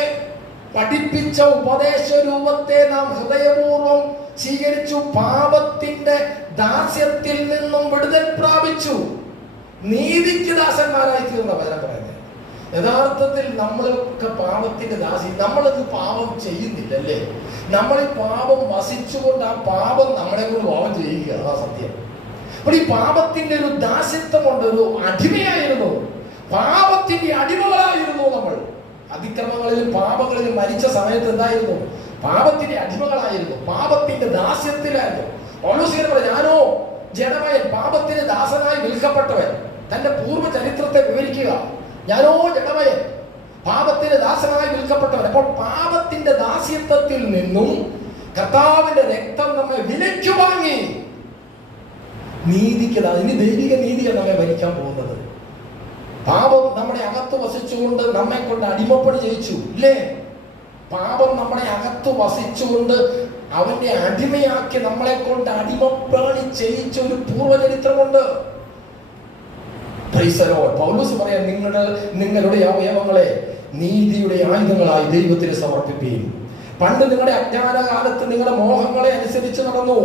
പഠിപ്പിച്ച ഉപദേശ രൂപത്തെ നാം ഹൃദയപൂർവ്വം സ്വീകരിച്ചു. പാപത്തിന്റെ ദാസ്യത്തിൽ നിന്നും വിടുതൽ പ്രാപിച്ചു. നീതിക്ക് ദാസന്മാരായി തീർന്ന വചനം പറയുന്നത്. യഥാർത്ഥത്തിൽ നമ്മളൊക്കെ പാപത്തിന്റെ ദാസി. നമ്മളത് പാപം ചെയ്യുന്നില്ലല്ലേ? നമ്മൾ ഈ പാപം വസിച്ചുകൊണ്ട് ആ പാപം നമ്മളെ കൊണ്ട് പാപം ചെയ്യുക. അതാ സത്യം. അപ്പോൾ ഈ പാപത്തിന്റെ ഒരു ദാസ്യത്വമുണ്ട്. ഒരു അടിമയായിരുന്നു, പാപത്തിന്റെ അടിമകളായിരുന്നു നമ്മൾ. അതിക്രമങ്ങളിലും പാപങ്ങളിലും മരിച്ച സമയത്ത് എന്തായിരുന്നു? പാപത്തിന്റെ അടിമകളായിരുന്നു, പാപത്തിന്റെ ദാസ്യത്തിലായിരുന്നു. പൗലോസ് പറഞ്ഞു, ഞാനോ ജഡമയൻ, പാപത്തിന് ദാസനായി വിൽക്കപ്പെട്ടവൻ. തന്റെ പൂർവ്വ ചരിത്രത്തെ വിവരിക്കുക. ഞാനോ ജഡമയൻ, പാപത്തിന് ദാസനായി വിൽക്കപ്പെട്ടവൻ. അപ്പോൾ പാപത്തിന്റെ ദാസ്യത്വത്തിൽ നിന്നും കർത്താവിന്റെ രക്തം നമ്മെ വിലയ്ക്ക് വാങ്ങി നീതിക്ക്. ഇനി ദൈവിക നീതിയാണ് നമ്മെ ഭരിക്കാൻ പോകുന്നത്. പാപം നമ്മുടെ അകത്ത് വസിച്ചുകൊണ്ട് നമ്മെ കൊണ്ട് അടിമപ്പണി ചെയ്യിച്ചു ഇല്ലേ? പാപം നമ്മുടെ അകത്ത് വസിച്ചുകൊണ്ട് അവന്റെ അടിമയാക്കി നമ്മളെ കൊണ്ട് അടിമപ്പണി ചെയ്യിച്ച ഒരു പൂർവ്വചരിത്രമുണ്ട്. പൗലോസ് പറയാൻ, നിങ്ങളുടെ അവയവങ്ങളെ നീതിയുടെ ആയുധങ്ങളായി ദൈവത്തിന് സമർപ്പിപ്പീൻ. പണ്ട് നിങ്ങളുടെ അജ്ഞാന കാലത്ത് നിങ്ങളുടെ മോഹങ്ങളെ അനുസരിച്ച് നടന്നു.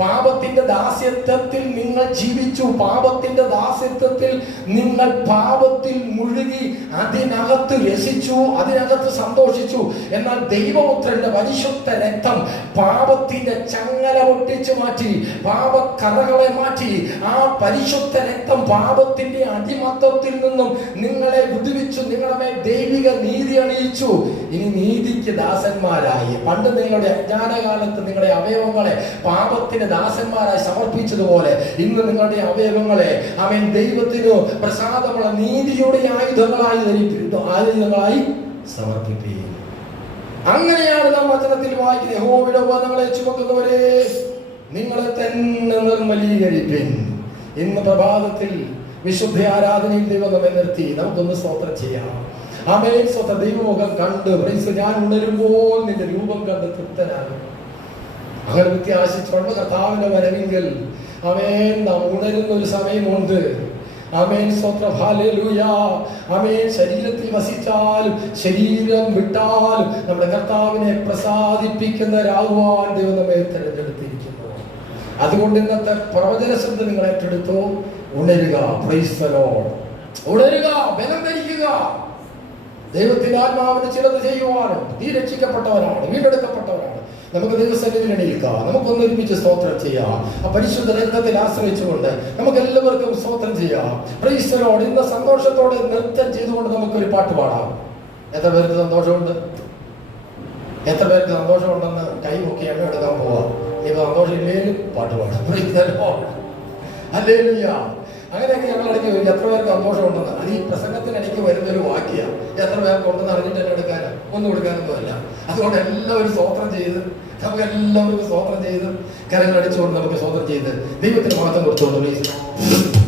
പാപത്തിന്റെ ദാസ്യത്വത്തിൽ നിങ്ങൾ ജീവിച്ചു. പാപത്തിന്റെ ദാസ്യത്വത്തിൽ നിങ്ങൾ പാപത്തിൽ മുഴുകി അതിനകത്ത് രസിച്ചു, അതിനകത്ത് സന്തോഷിച്ചു. എന്നാൽ ദൈവപുത്രന്റെ പരിശുദ്ധ രക്തം പാപത്തിന്റെ ചങ്ങല പൊട്ടിച്ചു മാറ്റി, പാപക്കറകളെ മാറ്റി. ആ പരിശുദ്ധ രക്തം പാപത്തിന്റെ അടിമത്തത്തിൽ നിന്നും നിങ്ങളെ വിടുവിച്ചു, നിങ്ങളുടെ മേൽ ദൈവിക നീതി അണിയിച്ചു. ഇനി നീതിക്ക് ദാസന്മാരായി. പണ്ട് നിങ്ങളുടെ അജ്ഞാനകാലത്ത് നിങ്ങളുടെ അവയവങ്ങളെ പാപത്തിന് ദാസന്മാരായി സമർപ്പിച്ചതുപോലെ ഇന്ന് നിങ്ങളുടെ അവയവങ്ങളെ അവൻ ദൈവത്തിന് പ്രസാദമുള്ള നീതിയുടെ ആയുധങ്ങളായി സമർപ്പിക്കുകയും. അങ്ങനെയാണ് നാം വചനത്തിൽ വായിക്കുന്നത്, യഹോവയുടെ ഉപകരണങ്ങളെ ചുമക്കുന്നവരെ, നിങ്ങളെ തന്നെ നിർമ്മലീകരിപ്പിൻ. ഇന്ന് പ്രഭാതത്തിൽ വിശുദ്ധ ആരാധനയിൽ ദൈവം നമ്മെ നിർത്തി. നമുക്കൊന്ന് സ്തോത്രം ചെയ്യാം. ആമേൻ. സ്വന്തം ദൈവമുഖം കണ്ട് ഞാൻ ഉണരുമ്പോൾ നിന്റെ രൂപം കണ്ട് തൃപ്തനാകും. അങ്ങനെ വ്യത്യാസിച്ചുകൊണ്ട് കർത്താവിന്റെ വരവിങ്കൽ നാം ഉണരുന്ന ഒരു സമയമുണ്ട്. ആമേൻ, സ്തോത്രം, ഹല്ലേലൂയ. ആമേൻ. ശരീരത്തിൽ വസിച്ചാലും ശരീരം വിട്ടാലും നമ്മുടെ കർത്താവിനെ പ്രസാദിപ്പിക്കുന്നവരാകുവാൻ ദൈവം നമ്മെ തിരഞ്ഞെടുത്തിരിക്കുന്നു. അതുകൊണ്ട് ഇന്നത്തെ പ്രവചന ശബ്ദം നിങ്ങൾ ഏറ്റെടുത്തു. ഉണരുക, പ്രൈസ് ദി ലോർഡ്. ഉണരുക, ബലം ധരിക്കുക. ദൈവത്തിന്റെ ആത്മാവിന് ചിലത് ചെയ്യുവാനും. നീ രക്ഷിക്കപ്പെട്ടവരാണ്, വീണ്ടെടുക്കപ്പെട്ടവരാണ്. നമുക്ക് ദൈവസന്നിധിയിൽ എണീൽക്കാം. നമുക്കൊന്ന് ഒരുമിച്ച് സ്തോത്രം ചെയ്യാം. ആ പരിശുദ്ധ രക്തത്തിൽ ആശ്രയിച്ചുകൊണ്ട് നമുക്ക് എല്ലാവർക്കും സ്തോത്രം ചെയ്യാം. Price the Lord. ഇന്ന് സന്തോഷത്തോടെ നൃത്തം ചെയ്തുകൊണ്ട് നമുക്കൊരു പാട്ട് പാടാം. എത്ര പേർക്ക് സന്തോഷമുണ്ട്? എത്ര പേർക്ക് സന്തോഷമുണ്ടെന്ന് കൈ പൊക്കി എണ്ണ എടുക്കാൻ പോവാം. ഇപ്പൊ സന്തോഷം ഇല്ലേലും പാട്ട് പാടാം. Price the lord. ഹല്ലേലൂയ. അങ്ങനെയൊക്കെ ഞങ്ങൾ ഇടയ്ക്ക് വരും. എത്ര പേർക്ക് സന്തോഷമുണ്ടെന്ന്. അത് ഈ പ്രസംഗത്തിനിടയ്ക്ക് വരുന്നൊരു വാക്യാണ്. എത്ര പേർക്ക് ഉണ്ടെന്ന് അറിഞ്ഞിട്ട് എന്നെ എടുക്കാനോ ഒന്നും കൊടുക്കാനൊന്നുമല്ല. അതുകൊണ്ട് എല്ലാവരും സ്തോത്രം ചെയ്ത്, നമുക്ക് എല്ലാവർക്കും സ്തോത്രം ചെയ്ത്, കരങ്ങളടിച്ചുകൊണ്ട് നമുക്ക് സ്തോത്രം ചെയ്ത് ദൈവത്തിന് മഹത്വം കൊടുത്തുകൊണ്ട് പ്ലീസ്. ും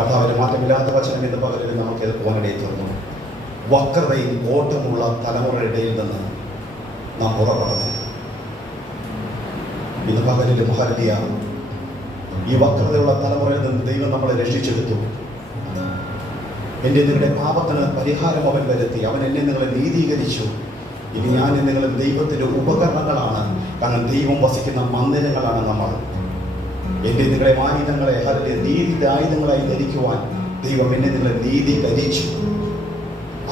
കർത്താവിന്റെ മാറ്റമില്ലാത്ത വചനം ഇന്ന് പകരം നമുക്കിത് പോകാനിടയിൽ തീർന്നു. വക്രതയിൽ ഓട്ടമുള്ള തലമുറയുടെ ഇടയിൽ നിന്ന് നാം പുറപ്പെടുന്നു. ഇന്ന് പകലിൽ മഹല്യ ഈ വക്രതയുള്ള തലമുറയിൽ നിന്ന് ദൈവം നമ്മളെ രക്ഷിച്ചെടുത്തു. എൻ്റെ നിങ്ങളുടെ പാപത്തിന് പരിഹാരം അവൻ വരുത്തി. അവൻ എന്നെ നിങ്ങളെ നീതീകരിച്ചു. ഇനി ഞാൻ നിങ്ങൾ ദൈവത്തിൻ്റെ ഉപകരണങ്ങളാണ്. കാരണം ദൈവം വസിക്കുന്ന മന്ദിരങ്ങളാണ് നമ്മൾ. എൻ്റെ നിങ്ങളെ ആയുധങ്ങളെ അതിൻ്റെ നീതിയുടെ ആയുധങ്ങളായി ധരിക്കുവാൻ ദൈവം എന്നെ നിങ്ങളെ നീതീകരിച്ചു.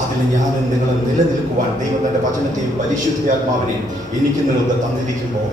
അതിന് ഞാൻ നിങ്ങൾ നിലനിൽക്കുവാൻ ദൈവം തൻ്റെ വചനത്തെയും പരിശുദ്ധാത്മാവിനെയും എനിക്ക് നിങ്ങൾക്ക് തന്നിരിക്കുമ്പോൾ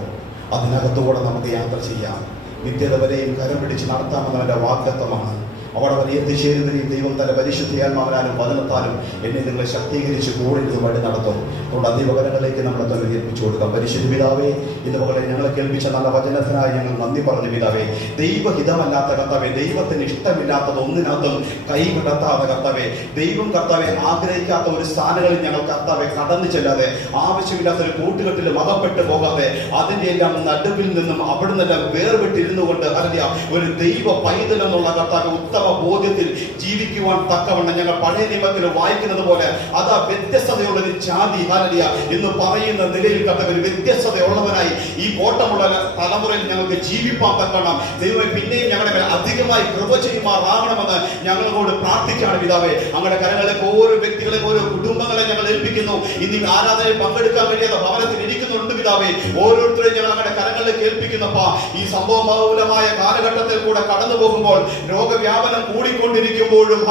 അതിനകത്തുകൂടെ നമുക്ക് യാത്ര ചെയ്യാം. നിത്യത വരെയും കരം പിടിച്ച് നടത്താമെന്നവൻ്റെ വാഗ്ദത്തമാണ്. അവിടെ വരെ എത്തിച്ചേരുന്നതിനും ദൈവം തന്റെ പരിശുദ്ധാത്മാവിനാലും വചനത്താലും എന്നെ നിങ്ങളെ ശക്തീകരിച്ച് കൂടെ വഴി നടത്തും. അതുകൊണ്ട് ദൈവകരങ്ങളിലേക്ക് നമ്മളെ തന്നെ ഏൽപ്പിച്ചു കൊടുക്കാം. പരിശുദ്ധ പിതാവേ, ഇന്ന് മകളെ ഞങ്ങളെ കേൾപ്പിച്ച നല്ല വചനത്തിനായി ഞങ്ങൾ നന്ദി പറഞ്ഞു പിതാവേ. ദൈവഹിതമല്ലാത്ത കർത്താവേ, ദൈവത്തിന് ഇഷ്ടമില്ലാത്തത് ഒന്നിനകത്തും കൈവിടത്താതെ കർത്താവേ, ദൈവം കർത്താവെ ആഗ്രഹിക്കാത്ത ഒരു സ്ഥാനങ്ങളിൽ ഞങ്ങൾ കർത്താവെ കടന്നു ചെല്ലാതെ, ആവശ്യമില്ലാത്ത ഒരു കൂട്ടുകെട്ടിലും അകപ്പെട്ടു പോകാതെ, അതിൻ്റെ എല്ലാം നടുവിൽ നിന്നും അവിടുന്നെല്ലാം വേർവിട്ടിരുന്നു കൊണ്ട് അറിയ ഒരു ദൈവ പൈതലെന്നുള്ള കർത്താവ് ഉത്തമ ബോധ്യത്തിൽ ജീവിക്കുവാൻ തക്കവണ്ണം ഞങ്ങൾ പഴയ നിയമത്തിൽ വായിക്കുന്നത് പോലെ അതാ വ്യത്യസ്തതയുള്ള ഒരു ജാതി ഹല്ലേലൂയ എന്ന് പറയുന്ന നിലയിൽ കർത്താവ് ഒരു വ്യത്യസ്തതയുള്ളവനായി ഈ ഓട്ടമുള്ള തലമുറയിൽ ഞങ്ങൾക്ക് ജീവിപ്പാൻ തക്കണം. ദൈവമേ, പിന്നെയും ഞങ്ങളുടെ മേൽ അധികമായി കൃപ ചെയ്യുമാറാകണമെന്ന് ഞങ്ങളോട് പ്രാർത്ഥിക്കുകയാണ് പിതാവേ. അങ്ങയുടെ കരങ്ങളിലേക്ക് ഓരോ വ്യക്തികളെ, ഓരോ കുടുംബങ്ങളെ ഞങ്ങൾ ഏൽപ്പിക്കുന്നു. ഇനി ആരാധനയിൽ പങ്കെടുക്കാൻ കഴിയാതെ ഭവനത്തിൽ ഇരിക്കുന്നുണ്ട് പിതാവേ. ഓരോരുത്തരെയും ഞങ്ങൾ അങ്ങയുടെ കരങ്ങളിലേക്ക് ഏൽപ്പിക്കുന്നപ്പാ. ഈ സംഭവബഹുലമായ കാലഘട്ടത്തിൽ കൂടെ കടന്നു പോകുമ്പോൾ, രോഗവ്യാപനം കൂടിക്കൊണ്ടിരിക്കുമ്പോഴും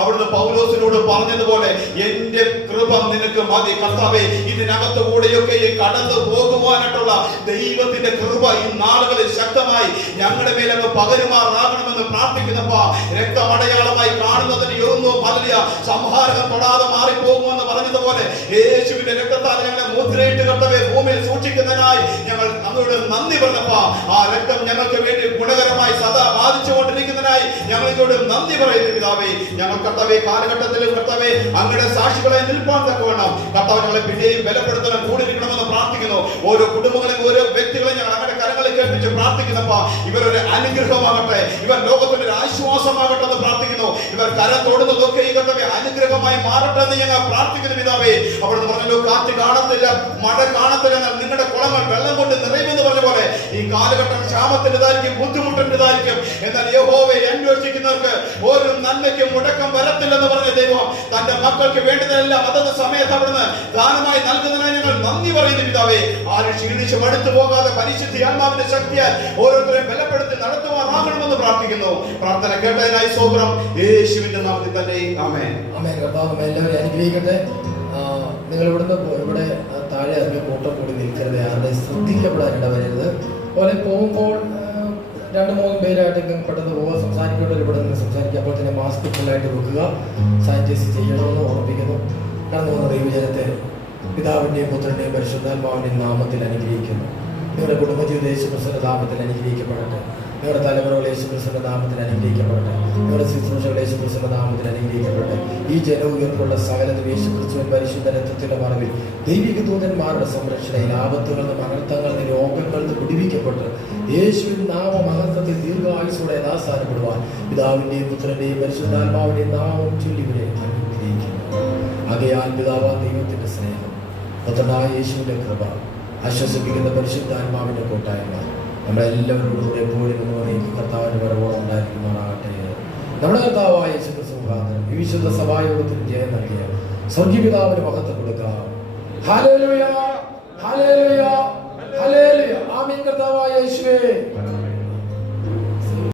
അവിടുന്ന് പൗലോസിനോട് പറഞ്ഞതുപോലെ എന്റെ കൃപ നിനക്ക് മതി കർത്താവേ. ഇതിനകത്ത് കൂടെയൊക്കെ കടന്നു പോകുവാനായിട്ടുള്ള ദൈവത്തിന്റെ കൃപ ഈ നാളുകളിൽ ശക്തമായി ഞങ്ങളുടെ മേൽ അങ്ങ് പകരുമാറാകണമെന്ന് പ്രാർത്ഥിക്കുന്നപ്പോ, രക്തമടയാളമായി കാണുന്നതിന് യൊന്നും ഹല്ലേലൂയ സംഹാരം തൊടാതെ മാറിപ്പോകുമെന്ന് പറഞ്ഞതുപോലെ യേശുവിന്റെ രക്തത്താൽ ഞങ്ങളെ മുദ്രയിട്ട് കർത്താവേ ഭൂമിയിൽ സൂക്ഷിക്കുന്നതിനായി ഞങ്ങൾ അങ്ങോട്ട് നന്ദി പറഞ്ഞപ്പോ, ആ രക്തം ഞങ്ങൾക്ക് വേണ്ടി ഗുണകരമായി സദാ ബാധിച്ചുകൊണ്ടിരിക്കുന്നതിനായി ഞങ്ങൾ ഇതോട് നന്ദി പറയുന്നു പിതാവേ. ഞങ്ങൾ കർത്താവേ കാലഘട്ടത്തിലും കർത്താവേ അങ്ങയുടെ സാക്ഷികളെ നിൽപ്പാൻ തക്കവണ്ണം കർത്താവ് ഞങ്ങളെ പിന്നെയും ബലപ്പെടുത്തണം, കൂടിയിരിക്കണമെന്ന് പ്രാർത്ഥിക്കുന്നു. ഓരോ കുടുംബങ്ങളെയും ഓരോ വ്യക്തികളെ ഞങ്ങൾ അങ്ങയുടെ കരങ്ങളിൽ കേൾപ്പിച്ച് പ്രാർത്ഥിക്കുന്നപ്പോ ഇവരൊരു അനുഗ്രഹമാകട്ടെ, ഇവർ ലോകത്തിന്റെ ഒരു ആശ്വാസമാകട്ടെ എന്ന് പ്രാർത്ഥിക്കുന്നു. ഇവർ കരം തൊടുന്നതൊക്കെ ഈ കർത്താവേ അനുഗ്രഹമായി മാറട്ടെ എന്ന് ഞങ്ങൾ പ്രാർത്ഥിക്കുന്നു പിതാവേ. അവിടുന്ന് പറഞ്ഞല്ലോ, കാറ്റ് കാണത്തില്ല, മഴ കാണത്തില്ല, നിങ്ങളുടെ കുളങ്ങൾ വെള്ളം കൊണ്ട് നിറയുമെന്ന് പറഞ്ഞ പോലെ ഈ കാലഘട്ടം ക്ഷാമത്തിൻ്റെതായിരിക്കും, ബുദ്ധിമുട്ടിൻ്റെതായിരിക്കും. എന്നാൽ യഹോവയെ അന്വേഷിക്കുന്നവർക്ക് ഒരു നന്മയ്ക്കും മുടക്കം വരത്തില്ലെന്ന് പറഞ്ഞ ദൈവം തന്റെ മക്കൾക്ക് വേണ്ടതെല്ലാം അതത് സമയത്ത് അവിടുന്ന് ദാനമായി നൽകുന്നതിനായി ഞങ്ങൾ നന്ദി പറയുന്നു പിതാവേ. ആരും ക്ഷീണിച്ച് മടുത്തു പോകാതെ പരിശുദ്ധ ആത്മാവിന്റെ ശക്തിയാൽ ഓരോരുത്തരെയും ബലപ്പെടുത്തി നടത്തുവാനാകണമെന്ന് പ്രാർത്ഥിക്കുന്നു. പ്രാർത്ഥന കേട്ടതിനായി സ്തോത്രം, യേശുവിന്റെ നാമത്തിൽ തന്നെ ആമേൻ. ആമേൻ. കർത്താവ് എല്ലാവരെയും അനുഗ്രഹിക്കട്ടെ. നിങ്ങൾ ഇവിടെ താഴെ ഇറങ്ങി കൂട്ടം കൂടി നിൽക്കരുത്, ആരുടെ ശ്രദ്ധിക്കപ്പെടാൻ ഇടവരരുത്. അതുപോലെ പോകുമ്പോൾ 2-3 പേരായിട്ടെങ്കിലും പെട്ടെന്ന് പോവുക. സംസാരിക്കേണ്ടവർ ഇവിടെ നിന്ന് സംസാരിക്കുക. അപ്പോൾ തന്നെ മാസ്ക് ഫുള്ളായിട്ട് വെക്കുക, സാനിറ്റൈസ് ചെയ്യണമെന്ന് ഓർമ്മിപ്പിക്കുന്നു. കടന്നു വന്ന ദൈവജനത്തെ പിതാവിൻ്റെയും പുത്രൻ്റെയും പരിശുദ്ധാത്മാവിൻ്റെയും നാമത്തിൽ അനുഗ്രഹിക്കുന്നു. നിങ്ങളുടെ കുടുംബജീവിതം യേശുക്രിസ്തുവിന്റെ നാമത്തിൽ അനുഗ്രഹിക്കപ്പെടട്ടെ. നിങ്ങളുടെ തലമുറകൾ യേശുക്രിസ്തുവിന്റെ നാമത്തിൽ അനുഗ്രഹിക്കപ്പെടട്ടെ. നിങ്ങളുടെ ശുശ്രൂഷകൾ യേശുക്രിസ്തുവിന്റെ നാമത്തിൽ അനുഗ്രഹിക്കപ്പെടട്ടെ. ഈ ജനഉയർപ്പുള്ള സകലതും യേശുക്രിസ്തുവിൻ പരിശുദ്ധ രക്തത്തിന്റെ മറവിൽ ദൈവിക ദൂതന്മാരുടെ സംരക്ഷണയിൽ ആപത്തുകളിൽ നിന്നും അനർത്ഥങ്ങളിൽ നിന്നും രോഗങ്ങളിൽ നിന്ന് വിടുവിക്കപ്പെട്ട് യേശുവിൻ നാമമഹത്വത്തിൽ ദീർഘായുസ്സോടെ യഥാസ്ഥാനപ്പെടുവാൻ പിതാവിന്റെയും പുത്രന്റെയും പരിശുദ്ധാത്മാവിന്റെയും നാമം ചൊല്ലിവിടെ അനുഗ്രഹിക്കുന്നു. ആകയാൽ പിതാവാ ദൈവത്തിന്റെ സ്നേഹം, പുത്രനായ യേശുവിന്റെ കൃപ, ആശ്വസിപ്പിക്കുന്ന പരിശുദ്ധാത്മാവിന്റെ കൂട്ടായ്മ നമ്മളെല്ലാവരോടും കൂടെ എപ്പോഴും എന്നേക്കും കർത്താവിന്റെ വരവോളം ഉണ്ടായിരിക്കുമാറാകട്ടെ. നമ്മുടെ കർത്താവായ യേശുക്രിസ്തു മുഖാന്തരം ഈ വിശുദ്ധ സഭായോഗത്തിന് ജയം നൽകിയ സ്വർഗ്ഗീയ പിതാവിന് മഹത്വം കൊടുക്കാം. Hallelujah, hallelujah.